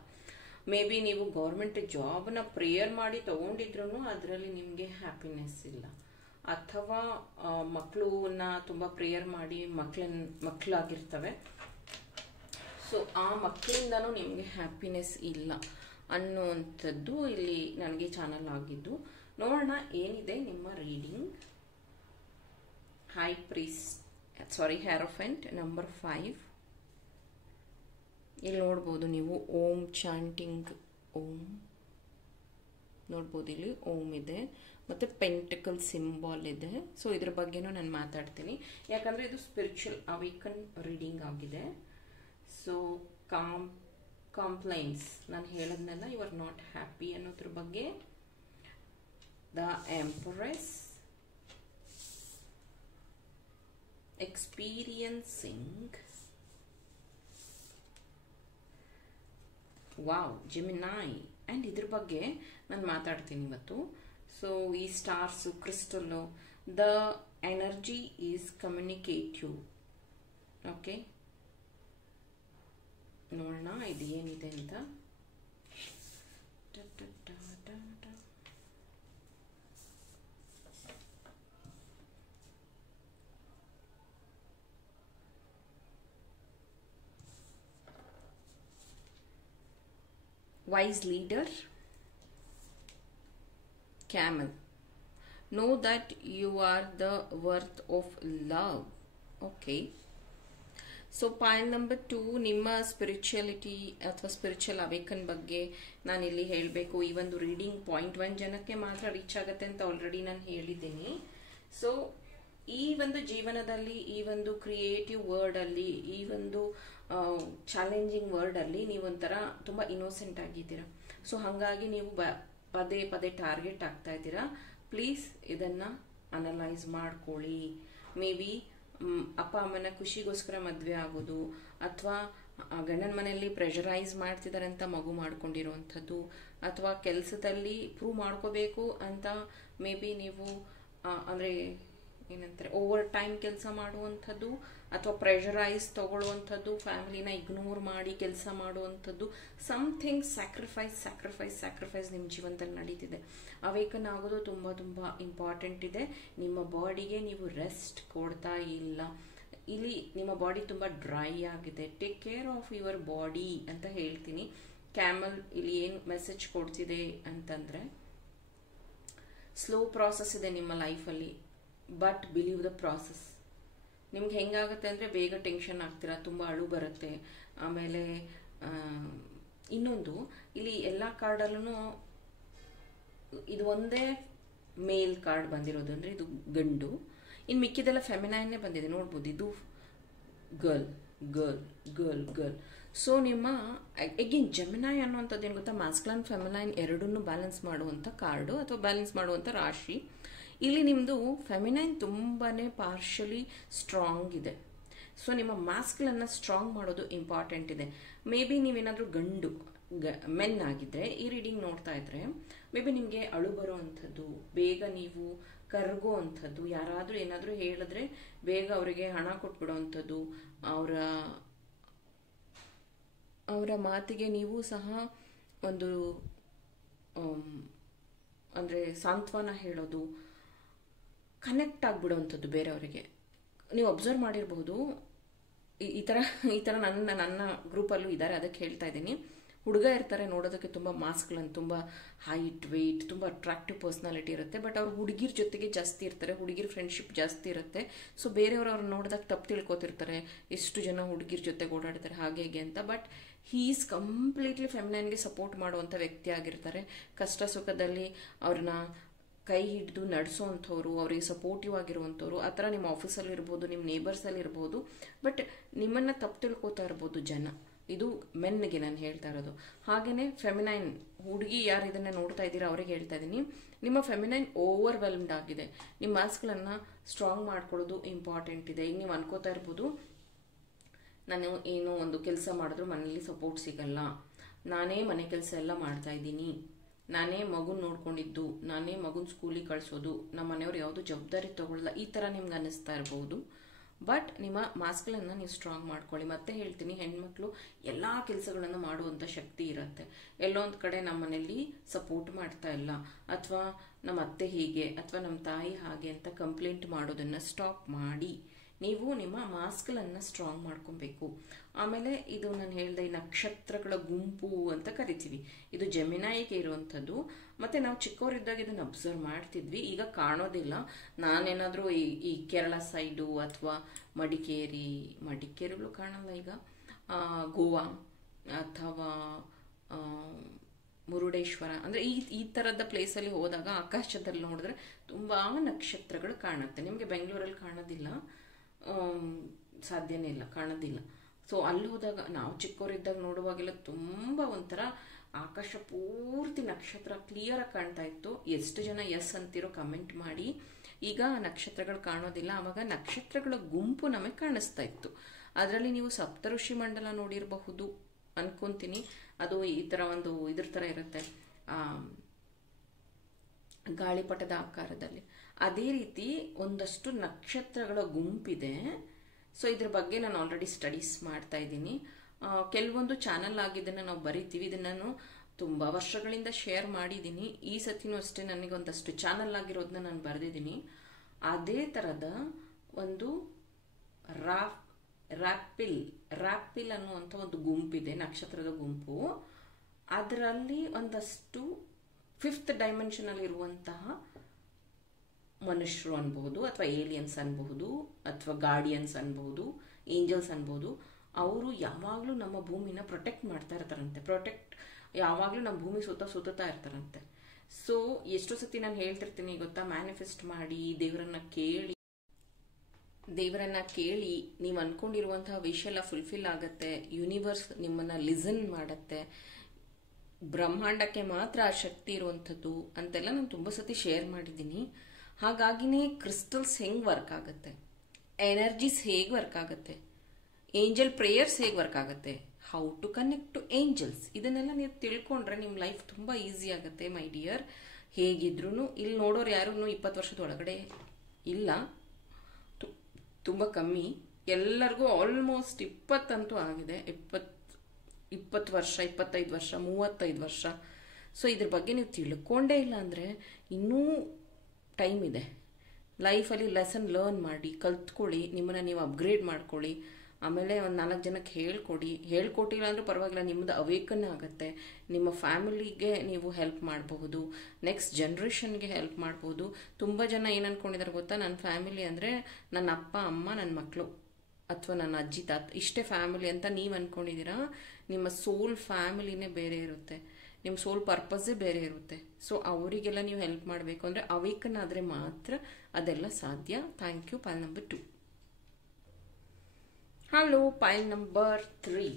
ಮೇ ಬಿ ನೀವು ಗೌರ್ಮೆಂಟ್ ಜಾಬ್ನ ಪ್ರೇಯರ್ ಮಾಡಿ ತೊಗೊಂಡಿದ್ರು ಅದರಲ್ಲಿ ನಿಮಗೆ ಹ್ಯಾಪಿನೆಸ್ ಇಲ್ಲ. ಅಥವಾ ಮಕ್ಕಳನ್ನ ತುಂಬ ಪ್ರೇಯರ್ ಮಾಡಿ ಮಕ್ಕಳಾಗಿರ್ತವೆ, ಸೊ ಆ ಮಕ್ಕಳಿಂದನೂ ನಿಮಗೆ ಹ್ಯಾಪಿನೆಸ್ ಇಲ್ಲ ಅನ್ನುವಂಥದ್ದು ಇಲ್ಲಿ ನನಗೆ ಚಾನಲ್ ಆಗಿದ್ದು. ನೋಡೋಣ ಏನಿದೆ ನಿಮ್ಮ reading. High priest, hierophant number 5. ಇಲ್ಲಿ ನೋಡ್ಬೋದು ನೀವು ಓಂ ಚಾಂಟಿಂಗ್, ಓಂ ನೋಡ್ಬೋದು, ಇಲ್ಲಿ ಓಂ ಇದೆ ಮತ್ತು ಪೆಂಟಕಲ್ ಸಿಂಬಾಲ್ ಇದೆ. ಸೊ ಇದ್ರ ಬಗ್ಗೆನೂ ನಾನು ಮಾತಾಡ್ತೀನಿ, ಯಾಕಂದರೆ ಇದು ಸ್ಪಿರಿಚುವಲ್ ಅವೇಕನ್ ರೀಡಿಂಗ್ ಆಗಿದೆ. ಸೊ ಕಾಂಪ್ಲೈನ್ಸ್ ನಾನು ಹೇಳೋದ್ನೆಲ್ಲ ಯು ಆರ್ ನಾಟ್ ಹ್ಯಾಪಿ ಅನ್ನೋದ್ರ ಬಗ್ಗೆ. The empress, experiencing, wow, Gemini. And ಇದ್ರ ಬಗ್ಗೆ ನಾನು ಮಾತಾಡ್ತೀನಿ ಇವತ್ತು. ಸೊ ಈ stars, crystal, the energy is communicative. Okay, ನೋಡೋಣ ಇದು ಏನಿದೆ ಅಂತ. Wise leader, camel. Know that you are the worth of love. Okay. So point number 2, ನಿಮ್ಮ ಸ್ಪಿರಿಚುಯಾಲಿಟಿ ಅಥವಾ ಸ್ಪಿರಿಚುವಲ್ ಅವೇಕನ್ ಬಗ್ಗೆ ನಾನಿಲ್ಲಿ ಹೇಳಬೇಕು. ಈ ಒಂದು ರೀಡಿಂಗ್ 0.1 ಜನಕ್ಕೆ ಮಾತ್ರ ರೀಚ್ ಆಗುತ್ತೆ ಅಂತ ಆಲ್ರೆಡಿ ನಾನು ಹೇಳಿದ್ದೀನಿ. ಸೊ ಈ ಒಂದು ಜೀವನದಲ್ಲಿ, ಈ ಒಂದು ಕ್ರಿಯೇಟಿವ್ ವರ್ಡಲ್ಲಿ, ಈ ಒಂದು ಚಾಲೆಂಜಿಂಗ್ ವರ್ಡಲ್ಲಿ ನೀವೊಂಥರ ತುಂಬ ಇನ್ನೋಸೆಂಟ್ ಆಗಿದ್ದೀರಾ. ಸೊ ಹಾಗಾಗಿ ನೀವು ಪದೇ ಪದೇ ಟಾರ್ಗೆಟ್ ಆಗ್ತಾ ಇದ್ದೀರಾ. ಪ್ಲೀಸ್ ಇದನ್ನು ಅನಲೈಸ್ ಮಾಡ್ಕೊಳ್ಳಿ. ಮೇ ಬಿ ಅಪ್ಪ ಅಮ್ಮನ ಖುಷಿಗೋಸ್ಕರ ಮದುವೆ ಆಗೋದು, ಅಥವಾ ಗಂಡನ ಮನೆಯಲ್ಲಿ ಪ್ರೆಷರೈಸ್ ಮಾಡ್ತಿದ್ದಾರೆ ಅಂತ ಮಗು ಮಾಡ್ಕೊಂಡಿರುವಂಥದ್ದು, ಅಥವಾ ಕೆಲಸದಲ್ಲಿ ಪ್ರೂವ್ ಮಾಡ್ಕೋಬೇಕು ಅಂತ ಮೇ ಬಿ ನೀವು ಅಂದರೆ ಏನಂತಾರೆ ಓವರ್ ಟೈಮ್ ಕೆಲಸ ಮಾಡುವಂಥದ್ದು, ಅಥವಾ ಪ್ರೆಷರೈಸ್ ತಗೊಳ್ಳುವಂಥದ್ದು, ಫ್ಯಾಮಿಲಿನ ಇಗ್ನೋರ್ ಮಾಡಿ ಕೆಲಸ ಮಾಡುವಂಥದ್ದು, ಸಮಥಿಂಗ್ ಸ್ಯಾಕ್ರಿಫೈಸ್ ನಿಮ್ಮ ಜೀವನದಲ್ಲಿ ನಡೀತಿದೆ. ಅವೇಕನ್ ಆಗೋದು ತುಂಬ ತುಂಬ ಇಂಪಾರ್ಟೆಂಟ್ ಇದೆ. ನಿಮ್ಮ ಬಾಡಿಗೆ ನೀವು ರೆಸ್ಟ್ ಕೊಡ್ತಾ ಇಲ್ಲ. ಇಲ್ಲಿ ನಿಮ್ಮ ಬಾಡಿ ತುಂಬ ಡ್ರೈ ಆಗಿದೆ. Take care of your body ಅಂತ ಹೇಳ್ತೀನಿ. ಕ್ಯಾಮಲ್ ಇಲ್ಲಿ ಏನು ಮೆಸೇಜ್ ಕೊಡ್ತಿದೆ ಅಂತಂದರೆ, ಸ್ಲೋ ಪ್ರಾಸೆಸ್ ಇದೆ ನಿಮ್ಮ ಲೈಫಲ್ಲಿ, ಬಟ್ ಬಿಲೀವ್ ದ ಪ್ರಾಸೆಸ್. ನಿಮ್ಗೆ ಹೆಂಗಾಗುತ್ತೆ ಅಂದರೆ ಬೇಗ ಟೆನ್ಷನ್ ಆಗ್ತೀರಾ, ತುಂಬ ಅಳು ಬರುತ್ತೆ. ಆಮೇಲೆ ಇನ್ನೊಂದು, ಇಲ್ಲಿ ಎಲ್ಲ ಕಾರ್ಡಲ್ಲೂ ಇದು ಒಂದೇ ಮೇಲ್ ಕಾರ್ಡ್ ಬಂದಿರೋದು, ಅಂದರೆ ಇದು ಗಂಡು. ಇನ್ನು ಮಿಕ್ಕಿದೆಲ್ಲ ಫೆಮಿನೈನ್ನೇ ಬಂದಿದೆ, ನೋಡ್ಬೋದು. ಇದು girl girl girl girl. So ನಿಮ್ಮ ಎಗೇನ್ ಜೆಮಿನಾಯ್ ಅನ್ನುವಂಥದ್ದು ಏನು ಗೊತ್ತಾ, ಮ್ಯಾಸ್ಕ್ಲೈನ್ ಫೆಮಿನೈನ್ ಎರಡನ್ನೂ ಬ್ಯಾಲೆನ್ಸ್ ಮಾಡುವಂಥ ಕಾರ್ಡು ಅಥವಾ ಬ್ಯಾಲೆನ್ಸ್ ಮಾಡುವಂಥ ರಾಶಿ. ಇಲ್ಲಿ ನಿಮ್ಮದು ಫೆಮಿನೈನ್ ತುಂಬಾ ಪಾರ್ಷಲಿ ಸ್ಟ್ರಾಂಗ್ ಇದೆ. ಸೊ ನಿಮ್ಮ ಮಾಸ್ಕ್ಲನ್ನು ಸ್ಟ್ರಾಂಗ್ ಮಾಡೋದು ಇಂಪಾರ್ಟೆಂಟ್ ಇದೆ. ಮೇ ಬಿ ನೀವೇನಾದರೂ ಮೆನ್ ಆಗಿದ್ರೆ ಈ ರೀಡಿಂಗ್ ನೋಡ್ತಾ ಇದ್ರೆ ಮೇ ಬಿ ನಿಮಗೆ ಅಳು ಬರೋ ಅಂಥದ್ದು, ಬೇಗ ನೀವು ಕರಗೋ ಅಂಥದ್ದು, ಯಾರಾದರೂ ಏನಾದರೂ ಹೇಳಿದ್ರೆ ಬೇಗ ಅವರಿಗೆ ಹಣ ಕೊಟ್ಬಿಡೋ ಅಂಥದ್ದು, ಅವರ ಮಾತಿಗೆ ನೀವು ಸಹ ಒಂದು ಅಂದರೆ ಸಾಂತ್ವನ ಹೇಳೋದು, ಕನೆಕ್ಟ್ ಆಗಿಬಿಡೋವಂಥದ್ದು ಬೇರೆಯವರಿಗೆ. ನೀವು ಅಬ್ಸರ್ವ್ ಮಾಡಿರಬಹುದು, ಈ ಥರ ನನ್ನ ಗ್ರೂಪಲ್ಲೂ ಇದ್ದಾರೆ, ಅದಕ್ಕೆ ಹೇಳ್ತಾ ಇದ್ದೀನಿ. ಹುಡುಗ ಇರ್ತಾರೆ ನೋಡೋದಕ್ಕೆ ತುಂಬ ಮಾಸ್ಕ್ಗಳನ್ನು, ತುಂಬ ಹೈಟ್ ವೆಯ್ಟ್, ತುಂಬ ಅಟ್ರಾಕ್ಟಿವ್ ಪರ್ಸ್ನಾಲಿಟಿ ಇರುತ್ತೆ. ಬಟ್ ಅವ್ರು ಹುಡುಗಿರ ಜೊತೆಗೆ ಜಾಸ್ತಿ ಇರ್ತಾರೆ, ಹುಡುಗಿರ ಫ್ರೆಂಡ್ಶಿಪ್ ಜಾಸ್ತಿ ಇರುತ್ತೆ. ಸೊ ಬೇರೆಯವರು ಅವ್ರನ್ನ ನೋಡಿದಾಗ ತಪ್ಪು ತಿಳ್ಕೊತಿರ್ತಾರೆ, ಎಷ್ಟು ಜನ ಹುಡುಗಿರ ಜೊತೆಗೆ ಓಡಾಡ್ತಾರೆ ಹಾಗೆ ಹೀಗೆ ಅಂತ. ಬಟ್ ಹೀ ಈಸ್ ಕಂಪ್ಲೀಟ್ಲಿ ಫೆಮಿನೈನ್ಗೆ ಸಪೋರ್ಟ್ ಮಾಡುವಂಥ ವ್ಯಕ್ತಿ ಆಗಿರ್ತಾರೆ. ಕಷ್ಟ ಸುಖದಲ್ಲಿ ಅವ್ರನ್ನ ಕೈ ಹಿಡಿದು ನಡೆಸೋ ಅಂಥವ್ರು, ಅವರಿಗೆ ಸಪೋರ್ಟಿವ್ ಆಗಿರುವಂಥವ್ರು. ಆ ಥರ ನಿಮ್ಮ ಆಫೀಸಲ್ಲಿ ಇರ್ಬೋದು, ನಿಮ್ಮ ನೇಬರ್ಸಲ್ಲಿ ಇರ್ಬೋದು. ಬಟ್ ನಿಮ್ಮನ್ನು ತಪ್ಪು ತಿಳ್ಕೊತಾ ಇರ್ಬೋದು ಜನ. ಇದು ಮೆನ್ಗೆ ನಾನು ಹೇಳ್ತಾ ಇರೋದು. ಹಾಗೆಯೇ ಫೆಮಿನೈನ್ ಹುಡುಗಿ ಯಾರು ಇದನ್ನು ನೋಡ್ತಾ ಇದ್ದೀರಾ ಅವ್ರಿಗೆ ಹೇಳ್ತಾ ಇದ್ದೀನಿ, ನಿಮ್ಮ ಫೆಮಿನೈನ್ ಓವರ್ವೆಲ್ಮ್ಡ್ ಆಗಿದೆ. ನಿಮ್ಮ ಮಾಸ್ಕ್ಗಳನ್ನು ಸ್ಟ್ರಾಂಗ್ ಮಾಡ್ಕೊಳ್ಳೋದು ಇಂಪಾರ್ಟೆಂಟ್ ಇದೆ. ಈಗ ನೀವು ಅನ್ಕೋತಾ ಇರ್ಬೋದು, ನಾನು ಏನೋ ಒಂದು ಕೆಲಸ ಮಾಡಿದ್ರು ಮನೇಲಿ ಸಪೋರ್ಟ್ ಸಿಗಲ್ಲ, ನಾನೇ ಮನೆ ಕೆಲಸ ಎಲ್ಲ ಮಾಡ್ತಾ ಇದ್ದೀನಿ, ನಾನೇ ಮಗುನ ನೋಡ್ಕೊಂಡಿದ್ದು, ನಾನೇ ಮಗುನ ಸ್ಕೂಲಿಗೆ ಕಳಿಸೋದು, ನಮ್ಮ ಮನೆಯವ್ರು ಯಾವುದು ಜವಾಬ್ದಾರಿ ತಗೊಳ್ಳಲ್ಲ, ಈ ಥರ ನಿಮ್ಗೆ ಅನ್ನಿಸ್ತಾ ಇರ್ಬೋದು. ಬಟ್ ನಿಮ್ಮ ಮಾಸ್ಕ್ಗಳನ್ನು ನೀವು ಸ್ಟ್ರಾಂಗ್ ಮಾಡ್ಕೊಳ್ಳಿ. ಮತ್ತೆ ಹೇಳ್ತೀನಿ, ಹೆಣ್ಮಕ್ಳು ಎಲ್ಲ ಕೆಲಸಗಳನ್ನು ಮಾಡುವಂಥ ಶಕ್ತಿ ಇರುತ್ತೆ. ಎಲ್ಲೋ ಒಂದು ಕಡೆ ನಮ್ಮ ಮನೇಲಿ ಸಪೋರ್ಟ್ ಮಾಡ್ತಾ ಇಲ್ಲ, ಅಥವಾ ನಮ್ಮ ಅತ್ತೆ ಹೀಗೆ ಅಥವಾ ನಮ್ಮ ತಾಯಿ ಹಾಗೆ ಅಂತ ಕಂಪ್ಲೇಂಟ್ ಮಾಡೋದನ್ನು ಸ್ಟಾಪ್ ಮಾಡಿ ನೀವು ನಿಮ್ಮ ಮಾಸ್ಕ್ಗಳನ್ನು ಸ್ಟ್ರಾಂಗ್ ಮಾಡ್ಕೊಬೇಕು. ಆಮೇಲೆ ಇದು ನಾನು ಹೇಳಿದೆ, ಈ ನಕ್ಷತ್ರಗಳ ಗುಂಪು ಅಂತ ಕರಿತೀವಿ. ಇದು ಜೆಮಿನಾಯಿಗೆ ಇರುವಂಥದ್ದು. ಮತ್ತು ನಾವು ಚಿಕ್ಕವರಿದ್ದಾಗ ಇದನ್ನು ಅಬ್ಸರ್ವ್ ಮಾಡ್ತಿದ್ವಿ, ಈಗ ಕಾಣೋದಿಲ್ಲ. ನಾನೇನಾದರೂ ಈ ಕೇರಳ ಸೈಡು ಅಥವಾ ಮಡಿಕೇರಿಗಳು ಕಾಣಲ್ಲ ಈಗ, ಗೋವಾ ಅಥವಾ ಮುರುಡೇಶ್ವರ, ಅಂದರೆ ಈ ಥರದ ಪ್ಲೇಸಲ್ಲಿ ಹೋದಾಗ ಆಕಾಶದಲ್ಲಿ ನೋಡಿದ್ರೆ ತುಂಬ ನಕ್ಷತ್ರಗಳು ಕಾಣುತ್ತೆ. ನಿಮಗೆ ಬೆಂಗಳೂರಲ್ಲಿ ಕಾಣೋದಿಲ್ಲ, ಸಾಧ್ಯನೇ ಇಲ್ಲ, ಕಾಣೋದಿಲ್ಲ. ಸೊ ಅಲ್ಲಿ ಹೋದಾಗ ನಾವು ಚಿಕ್ಕವರಿದ್ದಾಗ ನೋಡುವಾಗೆಲ್ಲ ತುಂಬ ಒಂಥರ ಆಕಾಶ ಪೂರ್ತಿ ನಕ್ಷತ್ರ ಕ್ಲಿಯರಾಗಿ ಕಾಣ್ತಾ ಇತ್ತು. ಎಷ್ಟು ಜನ ಎಸ್ ಅಂತಿರೋ ಕಮೆಂಟ್ ಮಾಡಿ. ಈಗ ನಕ್ಷತ್ರಗಳು ಕಾಣೋದಿಲ್ಲ, ಆವಾಗ ನಕ್ಷತ್ರಗಳ ಗುಂಪು ನಮಗೆ ಕಾಣಿಸ್ತಾ ಇತ್ತು. ಅದರಲ್ಲಿ ನೀವು ಸಪ್ತಋಷಿ ಮಂಡಲ ನೋಡಿರಬಹುದು ಅನ್ಕೊಂತೀನಿ. ಅದು ಈ ಥರ ಒಂದು ಇದ್ರ ಥರ ಇರುತ್ತೆ, ಗಾಳಿಪಟದ ಆಕಾರದಲ್ಲಿ. ಅದೇ ರೀತಿ ಒಂದಷ್ಟು ನಕ್ಷತ್ರಗಳ ಗುಂಪಿದೆ. ಸೊ ಇದ್ರ ಬಗ್ಗೆ ನಾನು ಆಲ್ರೆಡಿ ಸ್ಟಡೀಸ್ ಮಾಡ್ತಾ ಇದ್ದೀನಿ. ಕೆಲವೊಂದು ಚಾನಲ್ ಆಗಿದ್ದನ್ನು ನಾವು ಬರಿತೀವಿ. ಇದನ್ನು ನಾನು ತುಂಬ ವರ್ಷಗಳಿಂದ ಶೇರ್ ಮಾಡಿದ್ದೀನಿ. ಈ ಸತಿನೂ ಅಷ್ಟೇ ನನಗೊಂದಷ್ಟು ಚಾನಲ್ ಆಗಿರೋದನ್ನ ನಾನು ಬರೆದಿದ್ದೀನಿ. ಅದೇ ಥರದ ಒಂದು ರ್ಯಾಪಿಲ್ ಅನ್ನುವಂಥ ಒಂದು ಗುಂಪಿದೆ, ನಕ್ಷತ್ರದ ಗುಂಪು. ಅದರಲ್ಲಿ ಒಂದಷ್ಟು 5th ಡೈಮೆನ್ಷನಲ್ಲಿ ಇರುವಂತಹ ಮನುಷ್ಯರು ಅನ್ಬಹುದು, ಅಥವಾ ಏಲಿಯನ್ಸ್ ಅನ್ಬಹುದು, ಅಥವಾ ಗಾರ್ಡಿಯನ್ಸ್ ಅನ್ಬಹುದು, ಏಂಜಲ್ಸ್ ಅನ್ಬಹುದು. ಅವರು ಯಾವಾಗಲೂ ನಮ್ಮ ಭೂಮಿನ ಪ್ರೊಟೆಕ್ಟ್ ಮಾಡ್ತಾ ಇರ್ತಾರಂತೆ. ಯಾವಾಗಲೂ ನಮ್ಮ ಭೂಮಿ ಸುತ್ತಾ ಇರ್ತಾರಂತೆ. ಸೊ ಎಷ್ಟೋ ಸತಿ ನಾನು ಹೇಳ್ತಿರ್ತೀನಿ ಗೊತ್ತಾ, ಮ್ಯಾನಿಫೆಸ್ಟ್ ಮಾಡಿ, ದೇವರನ್ನ ಕೇಳಿ ನೀವು ಅನ್ಕೊಂಡಿರುವಂತಹ ವಿಷಯ ಎಲ್ಲ ಫುಲ್ಫಿಲ್ ಆಗತ್ತೆ. ಯೂನಿವರ್ಸ್ ನಿಮ್ಮನ್ನ ಲಿಸನ್ ಮಾಡತ್ತೆ. ಬ್ರಹ್ಮಾಂಡಕ್ಕೆ ಮಾತ್ರ ಆ ಶಕ್ತಿ ಇರುವಂಥದ್ದು ಅಂತೆಲ್ಲ ನಾನು ತುಂಬ ಸತಿ ಶೇರ್ ಮಾಡಿದ್ದೀನಿ. ಹಾಗಾಗಿನೇ ಕ್ರಿಸ್ಟಲ್ಸ್ ಹೆಂಗೆ ವರ್ಕ್ ಆಗುತ್ತೆ, ಎನರ್ಜೀಸ್ ಹೇಗೆ ವರ್ಕ್ ಆಗುತ್ತೆ, ಏಂಜಲ್ ಪ್ರೇಯರ್ಸ್ ಹೇಗೆ ವರ್ಕ್ ಆಗುತ್ತೆ, how to connect to angels, ಇದನ್ನೆಲ್ಲ ನೀವು ತಿಳ್ಕೊಂಡ್ರೆ ನಿಮ್ಮ ಲೈಫ್ ತುಂಬ ಈಸಿ ಆಗುತ್ತೆ ಮೈ ಡಿಯರ್. ಹೇಗಿದ್ರು ಇಲ್ಲಿ ನೋಡೋರು ಯಾರೂ 20 ವರ್ಷದ ಒಳಗಡೆ ಇಲ್ಲ, ತುಂಬ ಕಮ್ಮಿ. ಎಲ್ಲರಿಗೂ ಆಲ್ಮೋಸ್ಟ್ 20 ಅಂತೂ ಆಗಿದೆ. 20 ವರ್ಷ, 25 ವರ್ಷ, 35 ವರ್ಷ. ಸೊ ಇದ್ರ ಬಗ್ಗೆ ನೀವು ತಿಳ್ಕೊಂಡೇ ಇಲ್ಲ ಅಂದರೆ ಇನ್ನೂ ಟೈಮ್ ಇದೆ. ಲೈಫಲ್ಲಿ ಲೆಸನ್ ಲರ್ನ್ ಮಾಡಿ, ಕಲ್ತ್ಕೊಳ್ಳಿ, ನಿಮ್ಮನ್ನು ನೀವು ಅಪ್ಗ್ರೇಡ್ ಮಾಡ್ಕೊಳ್ಳಿ. ಆಮೇಲೆ ಒಂದು 4 ಜನಕ್ಕೆ ಹೇಳ್ಕೊಟ್ಟಿಲ್ಲ ಅಂದರೂ ಪರವಾಗಿಲ್ಲ, ನಿಮ್ಮದು ಅವೇಕನ್ ಆಗುತ್ತೆ. ನಿಮ್ಮ ಫ್ಯಾಮಿಲಿಗೆ ನೀವು ಹೆಲ್ಪ್ ಮಾಡಬಹುದು, ನೆಕ್ಸ್ಟ್ ಜನ್ರೇಷನ್ಗೆ ಹೆಲ್ಪ್ ಮಾಡ್ಬೋದು. ತುಂಬ ಜನ ಏನು ಅಂದ್ಕೊಂಡಿದ್ದಾರೆ ಗೊತ್ತಾ, ನನ್ನ ಫ್ಯಾಮಿಲಿ ಅಂದರೆ ನನ್ನ ಅಪ್ಪ ಅಮ್ಮ ನನ್ನ ಮಕ್ಕಳು ಅಥವಾ ನನ್ನ ಅಜ್ಜಿ ತಾತ ಇಷ್ಟೇ ಫ್ಯಾಮಿಲಿ ಅಂತ ನೀವು ಅಂದ್ಕೊಂಡಿದ್ದೀರಾ. ನಿಮ್ಮ ಸೋಲ್ ಫ್ಯಾಮಿಲಿನೇ ಬೇರೆ ಇರುತ್ತೆ, ನಿಮ್ಮ ಸೋಲ್ ಪರ್ಪಸ್ಸೇ ಬೇರೆ ಇರುತ್ತೆ. ಸೊ ಅವರಿಗೆಲ್ಲ ನೀವು ಹೆಲ್ಪ್ ಮಾಡಬೇಕು ಅಂದರೆ ಅವೇಕನ್ ಆದರೆ ಮಾತ್ರ ಅದೆಲ್ಲ ಸಾಧ್ಯ. Thank you. Pile number 2. Hello, pile number 3.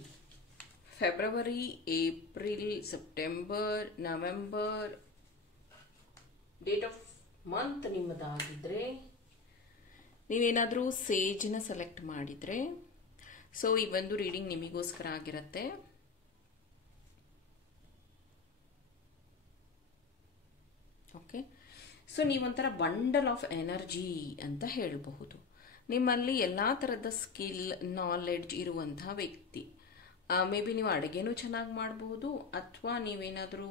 February, April, September, November date of month ನಿಮ್ಮದಾಗಿದ್ರೆ, ನೀವೇನಾದರೂ ಸೇಜ್ನ ಸೆಲೆಕ್ಟ್ ಮಾಡಿದರೆ, ಸೊ ಈ ಒಂದು ರೀಡಿಂಗ್ ನಿಮಗೋಸ್ಕರ ಆಗಿರುತ್ತೆ. ಓಕೆ, ಸೊ ನೀವೊಂಥರ ಬಂಡಲ್ ಆಫ್ ಎನರ್ಜಿ ಅಂತ ಹೇಳಬಹುದು. ನಿಮ್ಮಲ್ಲಿ ಎಲ್ಲ ಥರದ ಸ್ಕಿಲ್ ನಾಲೆಡ್ಜ್ ಇರುವಂತಹ ವ್ಯಕ್ತಿ. ಮೇ ಬಿ ನೀವು ಅಡುಗೆನೂ ಚೆನ್ನಾಗಿ ಮಾಡಬಹುದು, ಅಥವಾ ನೀವೇನಾದರೂ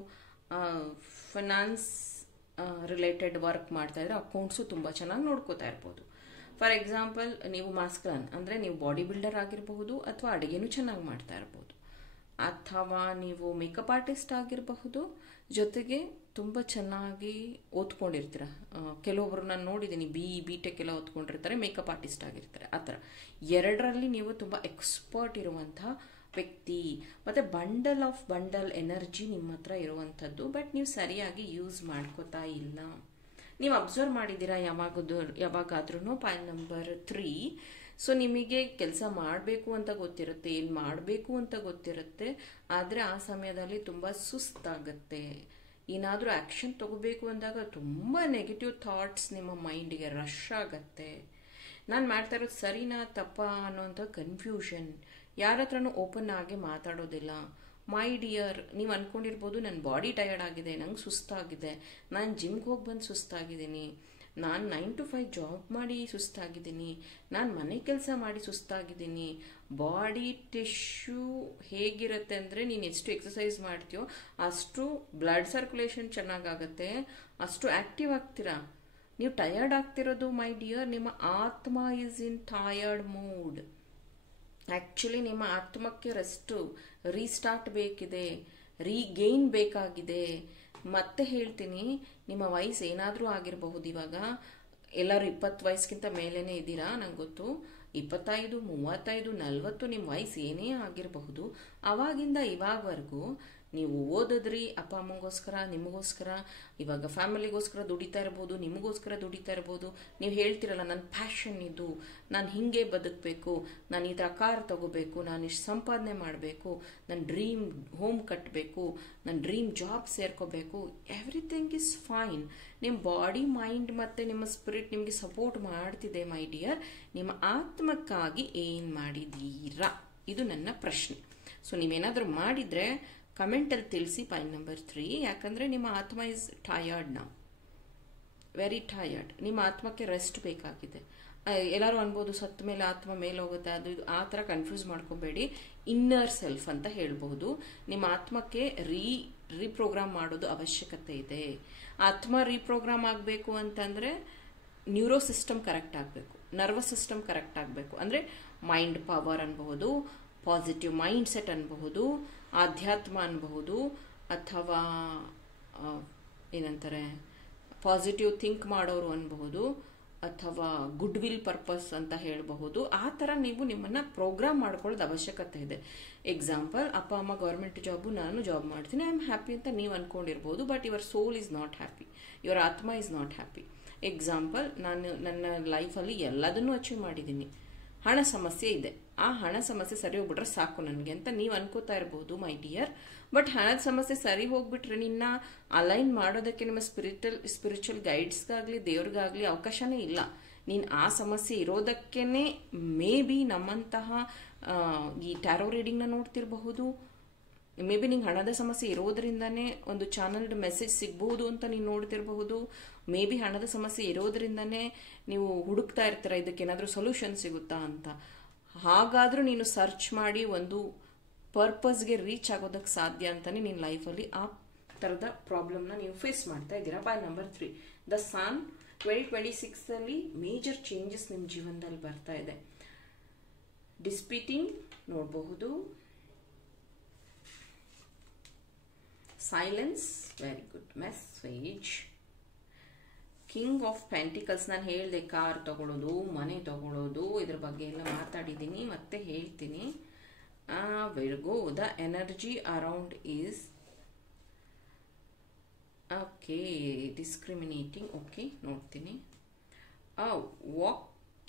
ಫೈನಾನ್ಸ್ ರಿಲೇಟೆಡ್ ವರ್ಕ್ ಮಾಡ್ತಾ ಇದ್ರೆ ಅಕೌಂಟ್ಸು ತುಂಬ ಚೆನ್ನಾಗಿ ನೋಡ್ಕೋತಾ ಇರ್ಬೋದು. ಫಾರ್ ಎಕ್ಸಾಂಪಲ್, ನೀವು ಮಾಸ್ಕರನ್ ಅಂದರೆ ನೀವು ಬಾಡಿ ಬಿಲ್ಡರ್ ಆಗಿರಬಹುದು, ಅಥವಾ ಅಡುಗೆನೂ ಚೆನ್ನಾಗಿ ಮಾಡ್ತಾ ಇರ್ಬೋದು, ಅಥವಾ ನೀವು ಮೇಕಪ್ ಆರ್ಟಿಸ್ಟ್ ಆಗಿರಬಹುದು, ಜೊತೆಗೆ ತುಂಬ ಚೆನ್ನಾಗಿ ಓದ್ಕೊಂಡಿರ್ತೀರ. ಕೆಲವೊಬ್ರು ನಾನು ನೋಡಿದ್ದೀನಿ, ಬಿ.ಟೆಕ್ ಎಲ್ಲ ಓದ್ಕೊಂಡಿರ್ತಾರೆ, ಮೇಕಪ್ ಆರ್ಟಿಸ್ಟ್ ಆಗಿರ್ತಾರೆ. ಆ ಥರ ಎರಡರಲ್ಲಿ ನೀವು ತುಂಬ ಎಕ್ಸ್ಪರ್ಟ್ ಇರುವಂಥ ವ್ಯಕ್ತಿ. ಮತ್ತು ಬಂಡಲ್ ಎನರ್ಜಿ ನಿಮ್ಮ ಹತ್ರ ಇರುವಂಥದ್ದು, ಬಟ್ ನೀವು ಸರಿಯಾಗಿ ಯೂಸ್ ಮಾಡ್ಕೋತಾ ಇಲ್ಲ. ನೀವು ಅಬ್ಸರ್ವ್ ಮಾಡಿದ್ದೀರಾ ಯಾವಾಗಾದ್ರೂ ಪಾಯಿಂಟ್ ನಂಬರ್ 3. ಸೊ ನಿಮಗೆ ಕೆಲಸ ಮಾಡಬೇಕು ಅಂತ ಗೊತ್ತಿರುತ್ತೆ, ಏನು ಮಾಡಬೇಕು ಅಂತ ಗೊತ್ತಿರುತ್ತೆ, ಆದರೆ ಆ ಸಮಯದಲ್ಲಿ ತುಂಬ ಸುಸ್ತಾಗತ್ತೆ. ಏನಾದರೂ ಆ್ಯಕ್ಷನ್ ತಗೋಬೇಕು ಅಂದಾಗ ತುಂಬ ನೆಗೆಟಿವ್ ಥಾಟ್ಸ್ ನಿಮ್ಮ ಮೈಂಡಿಗೆ ರಶ್ ಆಗತ್ತೆ. ನಾನು ಮಾಡ್ತಾ ಇರೋದು ಸರಿನಾ ತಪ್ಪಾ ಅನ್ನೋಂಥ ಕನ್ಫ್ಯೂಷನ್. ಯಾರ ಹತ್ರನೂ ಓಪನ್ ಆಗಿ ಮಾತಾಡೋದಿಲ್ಲ. ಮೈ ಡಿಯರ್, ನೀವು ಅಂದ್ಕೊಂಡಿರ್ಬೋದು ನನ್ನ ಬಾಡಿ ಟಯರ್ಡ್ ಆಗಿದೆ, ನಂಗೆ ಸುಸ್ತಾಗಿದೆ, ನಾನು ಜಿಮ್ಗೆ ಹೋಗಿ ಬಂದು ಸುಸ್ತಾಗಿದ್ದೀನಿ, ನಾನು 9 to 5 ಜಾಬ್ ಮಾಡಿ ಸುಸ್ತಾಗಿದ್ದೀನಿ, ನಾನು ಮನೆ ಕೆಲಸ ಮಾಡಿ ಸುಸ್ತಾಗಿದ್ದೀನಿ. ಬಾಡಿ ಟಿಶ್ಯೂ ಹೇಗಿರುತ್ತೆ ಅಂದರೆ, ನೀನು ಎಷ್ಟು ಎಕ್ಸಸೈಸ್ ಮಾಡ್ತೀಯೋ ಅಷ್ಟು ಬ್ಲಡ್ ಸರ್ಕ್ಯುಲೇಷನ್ ಚೆನ್ನಾಗಾಗತ್ತೆ, ಅಷ್ಟು ಆ್ಯಕ್ಟಿವ್ ಆಗ್ತೀರಾ. ನೀವು ಟಯರ್ಡ್ ಆಗ್ತಿರೋದು ಮೈ ಡಿಯರ್, ನಿಮ್ಮ ಆತ್ಮ is in tired mood. Actually ನಿಮ್ಮ ಆತ್ಮಕ್ಕೆ ರೆಸ್ಟು, ರೀಸ್ಟಾರ್ಟ್ ಬೇಕಿದೆ, ರೀಗೇನ್ ಬೇಕಾಗಿದೆ. ಮತ್ತೆ ಹೇಳ್ತೀನಿ, ನಿಮ್ಮ ವಯಸ್ಸು ಏನಾದರೂ ಆಗಿರಬಹುದು. ಇವಾಗ ಎಲ್ಲರೂ 20 ವಯಸ್ಸಿಗಿಂತ ಮೇಲೇ ಇದ್ದೀರಾ, ನಂಗೆ ಗೊತ್ತು. 25, 35, 40 ನಿಮ್ಮ ವಯಸ್ಸು ಏನೇ ಆಗಿರಬಹುದು. ಆವಾಗಿಂದ ಇವಾಗವರೆಗೂ ನೀವು ಓದಿದ್ರಿ, ಅಪ್ಪ ಅಮ್ಮಂಗೋಸ್ಕರ, ನಿಮಗೋಸ್ಕರ, ಇವಾಗ ಫ್ಯಾಮಿಲಿಗೋಸ್ಕರ ದುಡಿತಾ ಇರ್ಬೋದು, ನಿಮಗೋಸ್ಕರ ದುಡಿತಾ ಇರ್ಬೋದು. ನೀವು ಹೇಳ್ತಿರಲ್ಲ, ನನ್ನ ಪ್ಯಾಷನ್ ಇದು, ನಾನು ಹಿಂಗೆ ಬದುಕಬೇಕು, ನಾನು ಈ ಥರ ಕಾರ್ ತಗೋಬೇಕು, ನಾನು ಇಷ್ಟು ಸಂಪಾದನೆ ಮಾಡಬೇಕು, ನನ್ನ ಡ್ರೀಮ್ ಹೋಮ್ ಕಟ್ಟಬೇಕು, ನನ್ನ ಡ್ರೀಮ್ ಜಾಬ್ ಸೇರ್ಕೋಬೇಕು. Everything is fine. ನಿಮ್ಮ ಬಾಡಿ, ಮೈಂಡ್ ಮತ್ತು ನಿಮ್ಮ ಸ್ಪಿರಿಟ್ ನಿಮಗೆ ಸಪೋರ್ಟ್ ಮಾಡ್ತಿದೆ ಮೈ ಡಿಯರ್. ನಿಮ್ಮ ಆತ್ಮಕ್ಕಾಗಿ ಏನು ಮಾಡಿದ್ದೀರಾ? ಇದು ನನ್ನ ಪ್ರಶ್ನೆ. ಸೊ ನೀವೇನಾದರೂ ಮಾಡಿದರೆ ಕಮೆಂಟಲ್ಲಿ ತಿಳಿಸಿ ಪಾಯಿಂಟ್ ನಂಬರ್ 3. ಯಾಕಂದರೆ ನಿಮ್ಮ ಆತ್ಮ ಇಸ್ ಟಯರ್ಡ್ ನಾವು, ವೆರಿ ಟಯರ್ಡ್. ನಿಮ್ಮ ಆತ್ಮಕ್ಕೆ ರೆಸ್ಟ್ ಬೇಕಾಗಿದೆ. ಎಲ್ಲರೂ ಅನ್ಬೋದು ಸತ್ತ ಮೇಲೆ ಆತ್ಮ ಮೇಲೆ ಹೋಗುತ್ತೆ, ಅದು ಆ ಥರ ಕನ್ಫ್ಯೂಸ್ ಮಾಡ್ಕೋಬೇಡಿ. ಇನ್ನರ್ ಸೆಲ್ಫ್ ಅಂತ ಹೇಳ್ಬೋದು. ನಿಮ್ಮ ಆತ್ಮಕ್ಕೆ ರೀಪ್ರೋಗ್ರಾಮ್ ಮಾಡೋದು ಅವಶ್ಯಕತೆ ಇದೆ. ಆತ್ಮ ರೀಪ್ರೋಗ್ರಾಮ್ ಆಗಬೇಕು ಅಂತಂದರೆ ನ್ಯೂರೋ ಸಿಸ್ಟಮ್ ಕರೆಕ್ಟ್ ಆಗಬೇಕು, ನರ್ವಸ್ ಸಿಸ್ಟಮ್ ಕರೆಕ್ಟ್ ಆಗಬೇಕು. ಅಂದರೆ ಮೈಂಡ್ ಪವರ್ ಅನ್ಬಹುದು, ಪಾಸಿಟಿವ್ ಮೈಂಡ್ ಸೆಟ್ ಅನ್ಬಹುದು, ಆಧ್ಯಾತ್ಮ ಅನ್ಬಹುದು, ಅಥವಾ ಏನಂತಾರೆ ಪಾಸಿಟಿವ್ ಥಿಂಕ್ ಮಾಡೋರು ಅನ್ಬಹುದು, ಅಥವಾ ಗುಡ್ ವಿಲ್ ಪರ್ಪಸ್ ಅಂತ ಹೇಳಬಹುದು. ಆ ಥರ ನೀವು ನಿಮ್ಮನ್ನು ಪ್ರೋಗ್ರಾಮ್ ಮಾಡ್ಕೊಳ್ಳೋದು ಅವಶ್ಯಕತೆ ಇದೆ. ಎಕ್ಸಾಂಪಲ್, ಅಪ್ಪ ಅಮ್ಮ ಗೌರ್ಮೆಂಟ್ ಜಾಬು, ನಾನು ಜಾಬ್ ಮಾಡ್ತೀನಿ, ಐ ಆಮ್ ಹ್ಯಾಪಿ ಅಂತ ನೀವು ಅಂದ್ಕೊಂಡಿರ್ಬೋದು. But your soul is not happy, your ಆತ್ಮ ಈಸ್ ನಾಟ್ ಹ್ಯಾಪಿ. ಎಕ್ಸಾಂಪಲ್, ನಾನು ನನ್ನ ಲೈಫಲ್ಲಿ ಎಲ್ಲದನ್ನೂ ಅಚೀವ್ ಮಾಡಿದ್ದೀನಿ, ಹಣ ಸಮಸ್ಯೆ ಇದೆ, ಆ ಹಣ ಸಮಸ್ಯೆ ಸರಿ ಹೋಗ್ಬಿಟ್ರೆ ಸಾಕು ನನಗೆ ಅಂತ ನೀವು ಅನ್ಕೋತಾ ಇರ್ಬೋದು ಮೈ ಡಿಯರ್. ಬಟ್ ಹಣದ ಸಮಸ್ಯೆ ಸರಿ ಹೋಗ್ಬಿಟ್ರೆ ನಿನ್ನ ಅಲೈನ್ ಮಾಡೋದಕ್ಕೆ ನಿಮ್ಮ ಸ್ಪಿರಿಚುವಲ್ ಗೈಡ್ಸ್ಗಾಗಲಿ ದೇವ್ರಿಗಾಗಲಿ ಅವಕಾಶನೇ ಇಲ್ಲ. ನೀನು ಆ ಸಮಸ್ಯೆ ಇರೋದಕ್ಕೇನೆ ಮೇ ಬಿ ನಮ್ಮಂತಹ ಈ ಟ್ಯಾರೋ ರೀಡಿಂಗ್ನ ನೋಡ್ತಿರಬಹುದು. ಮೇ ಬಿ ನಿಂಗೆ ಹಣದ ಸಮಸ್ಯೆ ಇರೋದ್ರಿಂದಾನೇ ಒಂದು ಚಾನಲ್ಡ್ ಮೆಸೇಜ್ ಸಿಗ್ಬಹುದು ಅಂತ ನೀನು ನೋಡ್ತಿರಬಹುದು. ಮೇ ಬಿ ಹಣದ ಸಮಸ್ಯೆ ಇರೋದ್ರಿಂದಾನೇ ನೀವು ಹುಡುಕ್ತಾ ಇರ್ತೀರ ಇದಕ್ಕೇನಾದರೂ ಸೊಲ್ಯೂಷನ್ ಸಿಗುತ್ತಾ ಅಂತ. ಹಾಗಾದರೂ ನೀನು ಸರ್ಚ್ ಮಾಡಿ ಒಂದು ಪರ್ಪಸ್ಗೆ ರೀಚ್ ಆಗೋದಕ್ಕೆ ಸಾಧ್ಯ ಅಂತಾನೆ ನಿನ್ನ ಲೈಫಲ್ಲಿ ಆ ಥರದ ಪ್ರಾಬ್ಲಮ್ನ ನೀವು ಫೇಸ್ ಮಾಡ್ತಾ ಇದ್ದೀರಾ. Point number 3, the sun 2026 major changes ನಿಮ್ಮ ಜೀವನದಲ್ಲಿ ಬರ್ತಾ ಇದೆ. ಡಿಸ್ಪ್ಯೂಟಿಂಗ್ ನೋಡಬಹುದು, silence, very good message. King of pentacles, ನಾನು ಹೇಳಿದೆ ಕಾರ್ ತಗೊಳ್ಳೋದು, ಮನೆ ತಗೊಳ್ಳೋದು, ಇದ್ರ ಬಗ್ಗೆ ಎಲ್ಲ ಮಾತಾಡಿದ್ದೀನಿ, ಮತ್ತೆ ಹೇಳ್ತೀನಿ. Virgo, the energy around is okay discriminating. Okay ನೋಡ್ತೀನಿ. Walk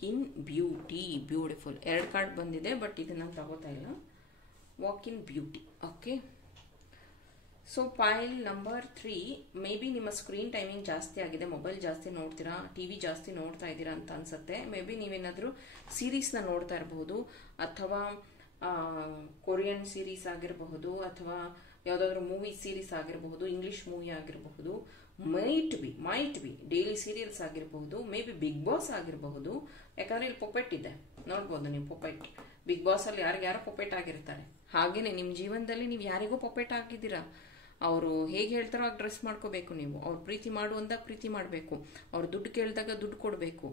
in beauty, beautiful. 2 card ಬಂದಿದೆ, ಬಟ್ ಇದನ್ನು ತಗೋತಾ ಇಲ್ಲ. Walk in beauty. Okay, so pile number 3, maybe ನಿಮ್ಮ ಸ್ಕ್ರೀನ್ ಟೈಮಿಂಗ್ ಜಾಸ್ತಿ ಆಗಿದೆ, ಮೊಬೈಲ್ ಜಾಸ್ತಿ ನೋಡ್ತೀರಾ, ಟಿವಿ ಜಾಸ್ತಿ ನೋಡ್ತಾ ಇದ್ದೀರಾ ಅಂತ ಅನ್ಸುತ್ತೆ. ಮೇ ಬಿ ನೀವೇನಾದರೂ ಸೀರೀಸ್ನ ನೋಡ್ತಾ ಇರಬಹುದು, ಅಥವಾ ಕೊರಿಯನ್ ಸೀರೀಸ್ ಆಗಿರಬಹುದು, ಅಥವಾ ಯಾವುದಾದ್ರೂ ಮೂವಿ ಸೀರೀಸ್ ಆಗಿರಬಹುದು, ಇಂಗ್ಲಿಷ್ ಮೂವಿ ಆಗಿರಬಹುದು. ಮೈಟ್ ಬಿ ಡೈಲಿ ಸೀರಿಯಲ್ಸ್ ಆಗಿರಬಹುದು, ಮೇ ಬಿ ಬಿಗ್ ಬಾಸ್ ಆಗಿರಬಹುದು. ಯಾಕಂದ್ರೆ ಇಲ್ಲಿ ಪೊಪೆಟ್ ಇದೆ, ನೋಡ್ಬೋದು ನೀವು ಪೊಪೆಟ್. ಬಿಗ್ ಬಾಸ್ ಅಲ್ಲಿ ಯಾರಿಗ್ಯಾರೋ ಪೊಪೆಟ್ ಆಗಿರ್ತಾರೆ. ಹಾಗೇನೆ ನಿಮ್ಮ ಜೀವನದಲ್ಲಿ ನೀವು ಯಾರಿಗೂ ಪೊಪೆಟ್ ಆಗಿದ್ದೀರಾ. ಅವರು ಹೇಗೆ ಹೇಳ್ತಾರೋ ಆಗ ಡ್ರೆಸ್ ಮಾಡ್ಕೋಬೇಕು ನೀವು. ಅವ್ರು ಪ್ರೀತಿ ಮಾಡುವಂದಾಗ ಪ್ರೀತಿ ಮಾಡಬೇಕು, ಅವ್ರು ದುಡ್ಡು ಕೇಳಿದಾಗ ದುಡ್ಡು ಕೊಡಬೇಕು.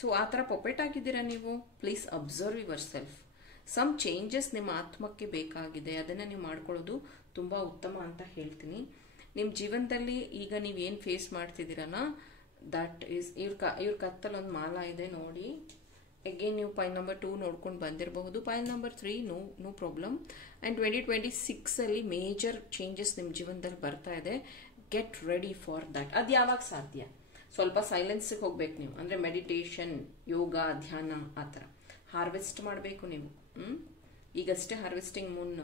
ಸೊ ಆ ಥರ ಪೊಪೆಟ್ ಆಗಿದ್ದೀರಾ ನೀವು. Please observe yourself. Some changes ನಿಮ್ಮ ಆತ್ಮಕ್ಕೆ ಬೇಕಾಗಿದೆ, ಅದನ್ನು ನೀವು ಮಾಡ್ಕೊಳ್ಳೋದು ತುಂಬ ಉತ್ತಮ ಅಂತ ಹೇಳ್ತೀನಿ. ನಿಮ್ಮ ಜೀವನದಲ್ಲಿ ಈಗ ನೀವು ಏನು ಫೇಸ್ ಮಾಡ್ತಿದ್ದೀರಲ್ಲ, ದಟ್ ಈಸ್ ಇವ್ರ ಕತ್ತಲ್ಲಿ ಒಂದು ಮಾಲ ಇದೆ ನೋಡಿ. ಅಗೇನ್ ನೀವು ಪೈಲ್ ನಂಬರ್ 2 ನೋಡ್ಕೊಂಡು ಬಂದಿರಬಹುದು. Pile number 3 no problem. And 2026 major changes ನಿಮ್ಮ ಜೀವನದಲ್ಲಿ ಬರ್ತಾ ಇದೆ. Get ready for that. ಅದು ಯಾವಾಗ ಸಾಧ್ಯ? ಸ್ವಲ್ಪ ಸೈಲೆನ್ಸಿಗೆ ಹೋಗ್ಬೇಕು ನೀವು. ಅಂದರೆ ಮೆಡಿಟೇಷನ್, ಯೋಗ, ಧ್ಯಾನ, ಆ ಥರ ಹಾರ್ವೆಸ್ಟ್ ಮಾಡಬೇಕು ನೀವು. ಈಗಷ್ಟೇ ಹಾರ್ವೆಸ್ಟಿಂಗ್ ಮೂನ್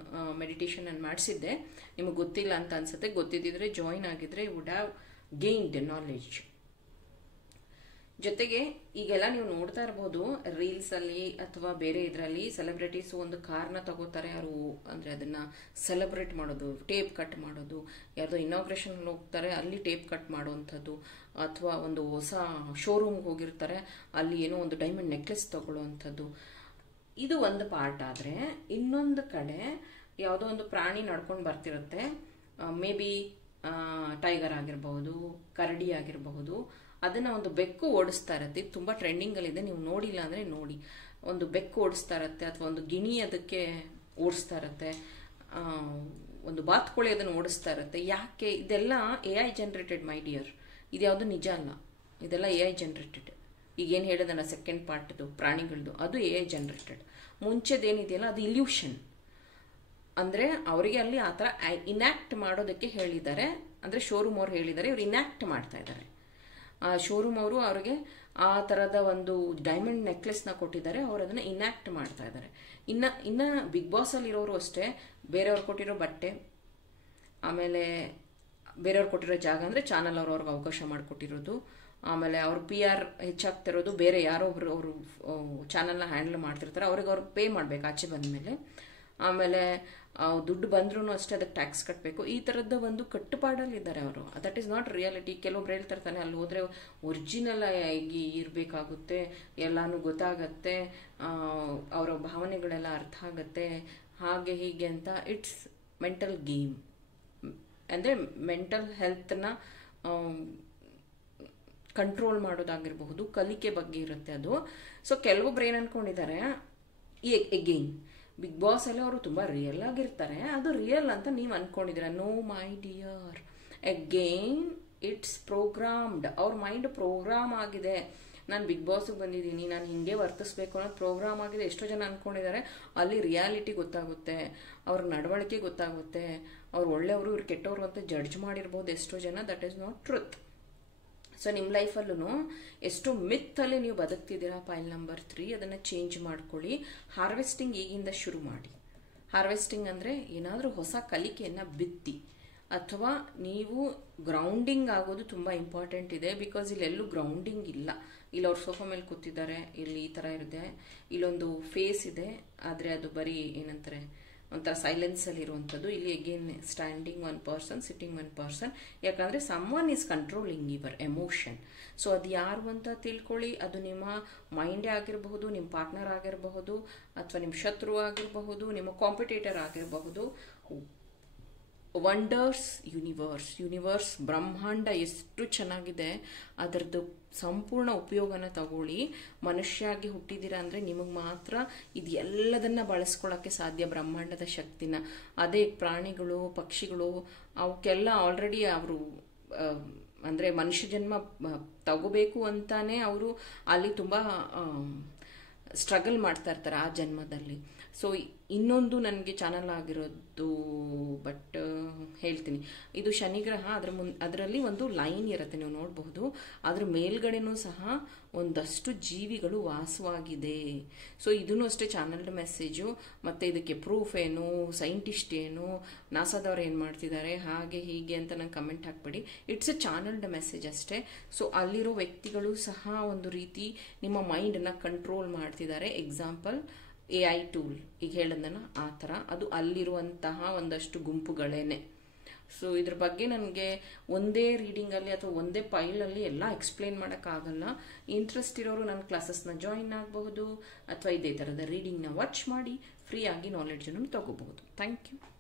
ಮೆಡಿಟೇಷನ್ ಅನ್ನು ಮಾಡಿಸಿದ್ದೆ. ನಿಮಗೆ ಗೊತ್ತಿಲ್ಲ ಅಂತ ಅನ್ಸುತ್ತೆ. ಗೊತ್ತಿದ್ದಿದ್ರೆ ಜಾಯಿನ್ ಆಗಿದ್ರೆ ವುಡ್ ಹ್ಯಾವ್ ಗೇನ್ಡ್ ನಾಲೆಡ್ಜ್. ಜೊತೆಗೆ ಈಗೆಲ್ಲ ನೀವು ನೋಡ್ತಾ ಇರ್ಬೋದು ರೀಲ್ಸ್ ಅಲ್ಲಿ ಅಥವಾ ಬೇರೆ ಇದರಲ್ಲಿ ಸೆಲೆಬ್ರಿಟೀಸ್ ಒಂದು ಕಾರ್ನ ತಗೋತಾರೆ. ಅವರು ಅಂದರೆ ಅದನ್ನ ಸೆಲೆಬ್ರೇಟ್ ಮಾಡೋದು, ಟೇಪ್ ಕಟ್ ಮಾಡೋದು, ಯಾರ್ದೋ ಇನಾಗ್ರೇಷನ್ ಹೋಗ್ತಾರೆ ಅಲ್ಲಿ ಟೇಪ್ ಕಟ್ ಮಾಡುವಂಥದ್ದು, ಅಥವಾ ಒಂದು ಹೊಸ ಶೋರೂಮ್ಗೆ ಹೋಗಿರ್ತಾರೆ ಅಲ್ಲಿ ಏನೋ ಒಂದು ಡೈಮಂಡ್ ನೆಕ್ಲೆಸ್ ತಗೊಳ್ಳುವಂಥದ್ದು. ಇದು ಒಂದು ಪಾರ್ಟ್. ಆದರೆ ಇನ್ನೊಂದು ಕಡೆ ಯಾವುದೋ ಒಂದು ಪ್ರಾಣಿ ನಡ್ಕೊಂಡು ಬರ್ತಿರುತ್ತೆ. ಮೇ ಬಿ ಟೈಗರ್ ಆಗಿರಬಹುದು, ಕರಡಿ ಆಗಿರಬಹುದು. ಅದನ್ನ ಒಂದು ಬೆಕ್ಕು ಓಡಿಸ್ತಾ ಇರತ್ತೆ. ಇದು ತುಂಬ ಟ್ರೆಂಡಿಂಗಲ್ಲಿದೆ, ನೀವು ನೋಡಿಲ್ಲ ಅಂದರೆ ನೋಡಿ. ಒಂದು ಬೆಕ್ಕು ಓಡಿಸ್ತಾ ಇರತ್ತೆ, ಅಥವಾ ಒಂದು ಗಿಣಿ ಅದಕ್ಕೆ ಓಡಿಸ್ತಾ ಇರತ್ತೆ, ಒಂದು ಬಾತುಕೋಳಿ ಅದನ್ನು ಓಡಿಸ್ತಾ ಇರತ್ತೆ. ಯಾಕೆ? ಇದೆಲ್ಲ AI ಜನರೇಟೆಡ್ ಮೈ ಡಿಯರ್. ಇದ್ಯಾವುದು ನಿಜ ಅಲ್ಲ, ಇದೆಲ್ಲ AI ಜನರೇಟೆಡ್. ಈಗೇನು ಹೇಳಿದಲ್ಲ ಸೆಕೆಂಡ್ ಪಾರ್ಟ್ದು ಪ್ರಾಣಿಗಳದ್ದು, ಅದು AI ಜನರೇಟೆಡ್. ಮುಂಚೆದೇನಿದೆಯಲ್ಲ ಅದು ಇಲ್ಯೂಷನ್. ಅಂದರೆ ಅವರಿಗೆ ಅಲ್ಲಿ ಆ ಥರ ಇನ್ಯಾಕ್ಟ್ ಮಾಡೋದಕ್ಕೆ ಹೇಳಿದ್ದಾರೆ. ಅಂದರೆ ಶೋರೂಮ್ ಅವ್ರು ಹೇಳಿದ್ದಾರೆ, ಇವ್ರು ಇನ್ಯಾಕ್ಟ್ ಮಾಡ್ತಾ ಇದ್ದಾರೆ. ಆ ಶೋರೂಮ್ ಅವರು ಅವ್ರಿಗೆ ಆ ಥರದ ಒಂದು ಡೈಮಂಡ್ ನೆಕ್ಲೆಸ್ನ ಕೊಟ್ಟಿದ್ದಾರೆ, ಅವ್ರು ಅದನ್ನು ಇನ್ಯಾಕ್ಟ್ ಮಾಡ್ತಾ ಇದ್ದಾರೆ. ಇನ್ನು ಬಿಗ್ ಬಾಸಲ್ಲಿ ಇರೋರು ಅಷ್ಟೇ, ಬೇರೆಯವ್ರು ಕೊಟ್ಟಿರೋ ಬಟ್ಟೆ, ಆಮೇಲೆ ಬೇರೆಯವ್ರು ಕೊಟ್ಟಿರೋ ಜಾಗ, ಅಂದರೆ ಚಾನಲ್ ಅವ್ರಿಗೆ ಅವಕಾಶ ಮಾಡಿಕೊಟ್ಟಿರೋದು, ಆಮೇಲೆ ಅವ್ರ PR ಹೆಚ್ಚಾಗ್ತಿರೋದು, ಬೇರೆ ಯಾರೋ ಒಬ್ರು ಅವರು ಚಾನಲ್ನ ಹ್ಯಾಂಡಲ್ ಮಾಡ್ತಿರ್ತಾರೆ, ಅವ್ರಿಗೆ ಅವ್ರು ಪೇ ಮಾಡಬೇಕು ಆಚೆ ಬಂದಮೇಲೆ. ಆಮೇಲೆ ದುಡ್ಡು ಬಂದ್ರೂ ಅಷ್ಟೇ ಅದಕ್ಕೆ ಟ್ಯಾಕ್ಸ್ ಕಟ್ಟಬೇಕು. ಈ ಥರದ ಒಂದು ಕಟ್ಟುಪಾಡಲ್ಲಿದ್ದಾರೆ ಅವರು. That is not reality. ಕೆಲವೊಬ್ರು ಹೇಳ್ತಿರ್ತಾನೆ ಅಲ್ಲಿ ಹೋದರೆ ಒರಿಜಿನಲ್ ಆಗಿ ಇರಬೇಕಾಗುತ್ತೆ, ಎಲ್ಲಾನು ಗೊತ್ತಾಗತ್ತೆ, ಅವರ ಭಾವನೆಗಳೆಲ್ಲ ಅರ್ಥ ಆಗತ್ತೆ, ಹಾಗೆ ಹೀಗೆ ಅಂತ. It's mental game. ಅಂದರೆ ಮೆಂಟಲ್ ಹೆಲ್ತ್ನ ಕಂಟ್ರೋಲ್ ಮಾಡೋದಾಗಿರಬಹುದು, ಕಲಿಕೆ ಬಗ್ಗೆ ಇರುತ್ತೆ ಅದು. ಸೊ ಕೆಲವೊಬ್ರು ಏನು ಅನ್ಕೊಂಡಿದ್ದಾರೆ, ಎಗೇನ್ ಬಿಗ್ ಬಾಸ್ ಅಲ್ಲಿ ಅವರು ತುಂಬ ರಿಯಲ್ ಆಗಿರ್ತಾರೆ, ಅದು ರಿಯಲ್ ಅಂತ ನೀವು ಅನ್ಕೊಂಡಿದ್ದೀರ. No my dear, again it's programmed. ಅವ್ರ ಮೈಂಡ್ ಪ್ರೋಗ್ರಾಮ್ ಆಗಿದೆ. ನಾನು ಬಿಗ್ ಬಾಸ್ಗೆ ಬಂದಿದ್ದೀನಿ, ನಾನು ಹಿಂಗೆ ವರ್ತಿಸ್ಬೇಕು ಅನ್ನೋದು ಪ್ರೋಗ್ರಾಮ್ ಆಗಿದೆ. ಎಷ್ಟೋ ಜನ ಅನ್ಕೊಂಡಿದ್ದಾರೆ. ಅಲ್ಲಿ ರಿಯಾಲಿಟಿ ಗೊತ್ತಾಗುತ್ತೆ, ಅವ್ರ ನಡವಳಿಕೆ ಗೊತ್ತಾಗುತ್ತೆ, ಅವ್ರು ಒಳ್ಳೆಯವರು ಇವ್ರು ಕೆಟ್ಟವರು ಅಂತ ಜಡ್ಜ್ ಮಾಡಿರ್ಬೋದು ಎಷ್ಟೋ ಜನ. That is not truth. So ನಿಮ್ಮ ಲೈಫಲ್ಲೂ ಎಷ್ಟು ಮಿತ್ತಲ್ಲಿ ನೀವು ಬದುಕ್ತಿದ್ದೀರಾ. ಪೈಲ್ ನಂಬರ್ 3 ಅದನ್ನು ಚೇಂಜ್ ಮಾಡ್ಕೊಳ್ಳಿ. ಹಾರ್ವೆಸ್ಟಿಂಗ್ ಈಗಿಂದ ಶುರು ಮಾಡಿ. ಹಾರ್ವೆಸ್ಟಿಂಗ್ ಅಂದರೆ ಏನಾದರೂ ಹೊಸ ಕಲಿಕೆಯನ್ನು ಬಿತ್ತಿ, ಅಥವಾ ನೀವು ಗ್ರೌಂಡಿಂಗ್ ಆಗೋದು ತುಂಬ ಇಂಪಾರ್ಟೆಂಟ್ ಇದೆ. ಬಿಕಾಸ್ ಇಲ್ಲೆಲ್ಲೂ ಗ್ರೌಂಡಿಂಗ್ ಇಲ್ಲ. ಇಲ್ಲಿ ಅವ್ರು ಸೋಫಾ ಮೇಲೆ ಕೂತಿದ್ದಾರೆ, ಇಲ್ಲಿ ಈ ಥರ ಇದೆ, ಇಲ್ಲೊಂದು ಫೇಸ್ ಇದೆ, ಆದರೆ ಅದು ಬರೀ ಏನಂತಾರೆ ಒಂಥರ ಸೈಲೆನ್ಸಲ್ಲಿ ಇರುವಂಥದ್ದು. ಇಲ್ಲಿ again standing 1 person, sitting 1 person. ಯಾಕಂದರೆ someone is controlling your emotion. So ಅದು ಯಾರು ಅಂತ ತಿಳ್ಕೊಳ್ಳಿ. ಅದು ನಿಮ್ಮ ಮೈಂಡೇ ಆಗಿರಬಹುದು, ನಿಮ್ಮ ಪಾರ್ಟ್ನರ್ ಆಗಿರಬಹುದು, ಅಥವಾ ನಿಮ್ಮ ಶತ್ರು ಆಗಿರಬಹುದು, ನಿಮ್ಮ ಕಾಂಪಿಟೇಟರ್ ಆಗಿರಬಹುದು. ವಂಡರ್ಸ್ ಯೂನಿವರ್ಸ್ ಬ್ರಹ್ಮಾಂಡ ಎಷ್ಟು ಚೆನ್ನಾಗಿದೆ, ಅದರದ್ದು ಸಂಪೂರ್ಣ ಉಪಯೋಗನ ತಗೊಳ್ಳಿ. ಮನುಷ್ಯಾಗಿ ಹುಟ್ಟಿದ್ದೀರಾ ಅಂದರೆ ನಿಮಗೆ ಮಾತ್ರ ಇದು ಎಲ್ಲದನ್ನ ಬಳಸ್ಕೊಳ್ಳೋಕ್ಕೆ ಸಾಧ್ಯ, ಬ್ರಹ್ಮಾಂಡದ ಶಕ್ತಿನ. ಅದೇ ಪ್ರಾಣಿಗಳು, ಪಕ್ಷಿಗಳು, ಅವಕ್ಕೆಲ್ಲ ಆಲ್ರೆಡಿ ಅವರು ಅಂದರೆ ಮನುಷ್ಯ ಜನ್ಮ ತಗೋಬೇಕು ಅಂತಾನೆ ಅವರು ಅಲ್ಲಿ ತುಂಬ ಸ್ಟ್ರಗಲ್ ಮಾಡ್ತಾ ಇರ್ತಾರೆ ಆ ಜನ್ಮದಲ್ಲಿ. ಸೊ ಇನ್ನೊಂದು ನನಗೆ ಚಾನಲ್ ಆಗಿರೋದು, ಬಟ್ ಹೇಳ್ತೀನಿ, ಇದು ಶನಿಗ್ರಹ. ಅದರಲ್ಲಿ ಒಂದು ಲೈನ್ ಇರುತ್ತೆ, ನೀವು ನೋಡಬಹುದು. ಅದ್ರ ಮೇಲ್ಗಡೆನೂ ಸಹ ಒಂದಷ್ಟು ಜೀವಿಗಳು ವಾಸವಾಗಿದೆ. ಸೊ ಇದನ್ನು ಅಷ್ಟೇ ಚಾನಲ್ಡ್ ಮೆಸೇಜು. ಮತ್ತು ಇದಕ್ಕೆ ಪ್ರೂಫ್ ಏನು, ಸೈಂಟಿಸ್ಟ್ ಏನು, ನಾಸಾದವ್ರು ಏನು ಮಾಡ್ತಿದ್ದಾರೆ, ಹಾಗೆ ಹೀಗೆ ಅಂತ ನಂಗೆ ಕಮೆಂಟ್ ಹಾಕ್ಬೇಡಿ. ಇಟ್ಸ್ ಎ ಚಾನಲ್ಡ್ ಮೆಸೇಜ್ ಅಷ್ಟೇ. ಸೊ ಅಲ್ಲಿರೋ ವ್ಯಕ್ತಿಗಳು ಸಹ ಒಂದು ರೀತಿ ನಿಮ್ಮ ಮೈಂಡನ್ನು ಕಂಟ್ರೋಲ್ ಮಾಡ್ತಿದ್ದಾರೆ. ಎಕ್ಸಾಂಪಲ್ AI ಟೂಲ್, ಈಗ ಹೇಳೋದನ್ನ ಆ ಥರ. ಅದು ಅಲ್ಲಿರುವಂತಹ ಒಂದಷ್ಟು ಗುಂಪುಗಳೇನೆ. ಸೊ ಇದ್ರ ಬಗ್ಗೆ ನನಗೆ ಒಂದೇ ರೀಡಿಂಗಲ್ಲಿ ಅಥವಾ ಒಂದೇ ಫೈಲಲ್ಲಿ ಎಲ್ಲ ಎಕ್ಸ್ಪ್ಲೇನ್ ಮಾಡೋಕ್ಕಾಗಲ್ಲ. ಇಂಟ್ರೆಸ್ಟ್ ಇರೋರು ನನ್ನ ಕ್ಲಾಸಸ್ನ ಜಾಯಿನ್ ಆಗಬಹುದು ಅಥವಾ ಇದೇ ಥರದ ರೀಡಿಂಗ್ನ ವಾಚ್ ಮಾಡಿ ಫ್ರೀಯಾಗಿ ನಾಲೆಡ್ಜನ್ನು ತಗೋಬಹುದು. Thank you.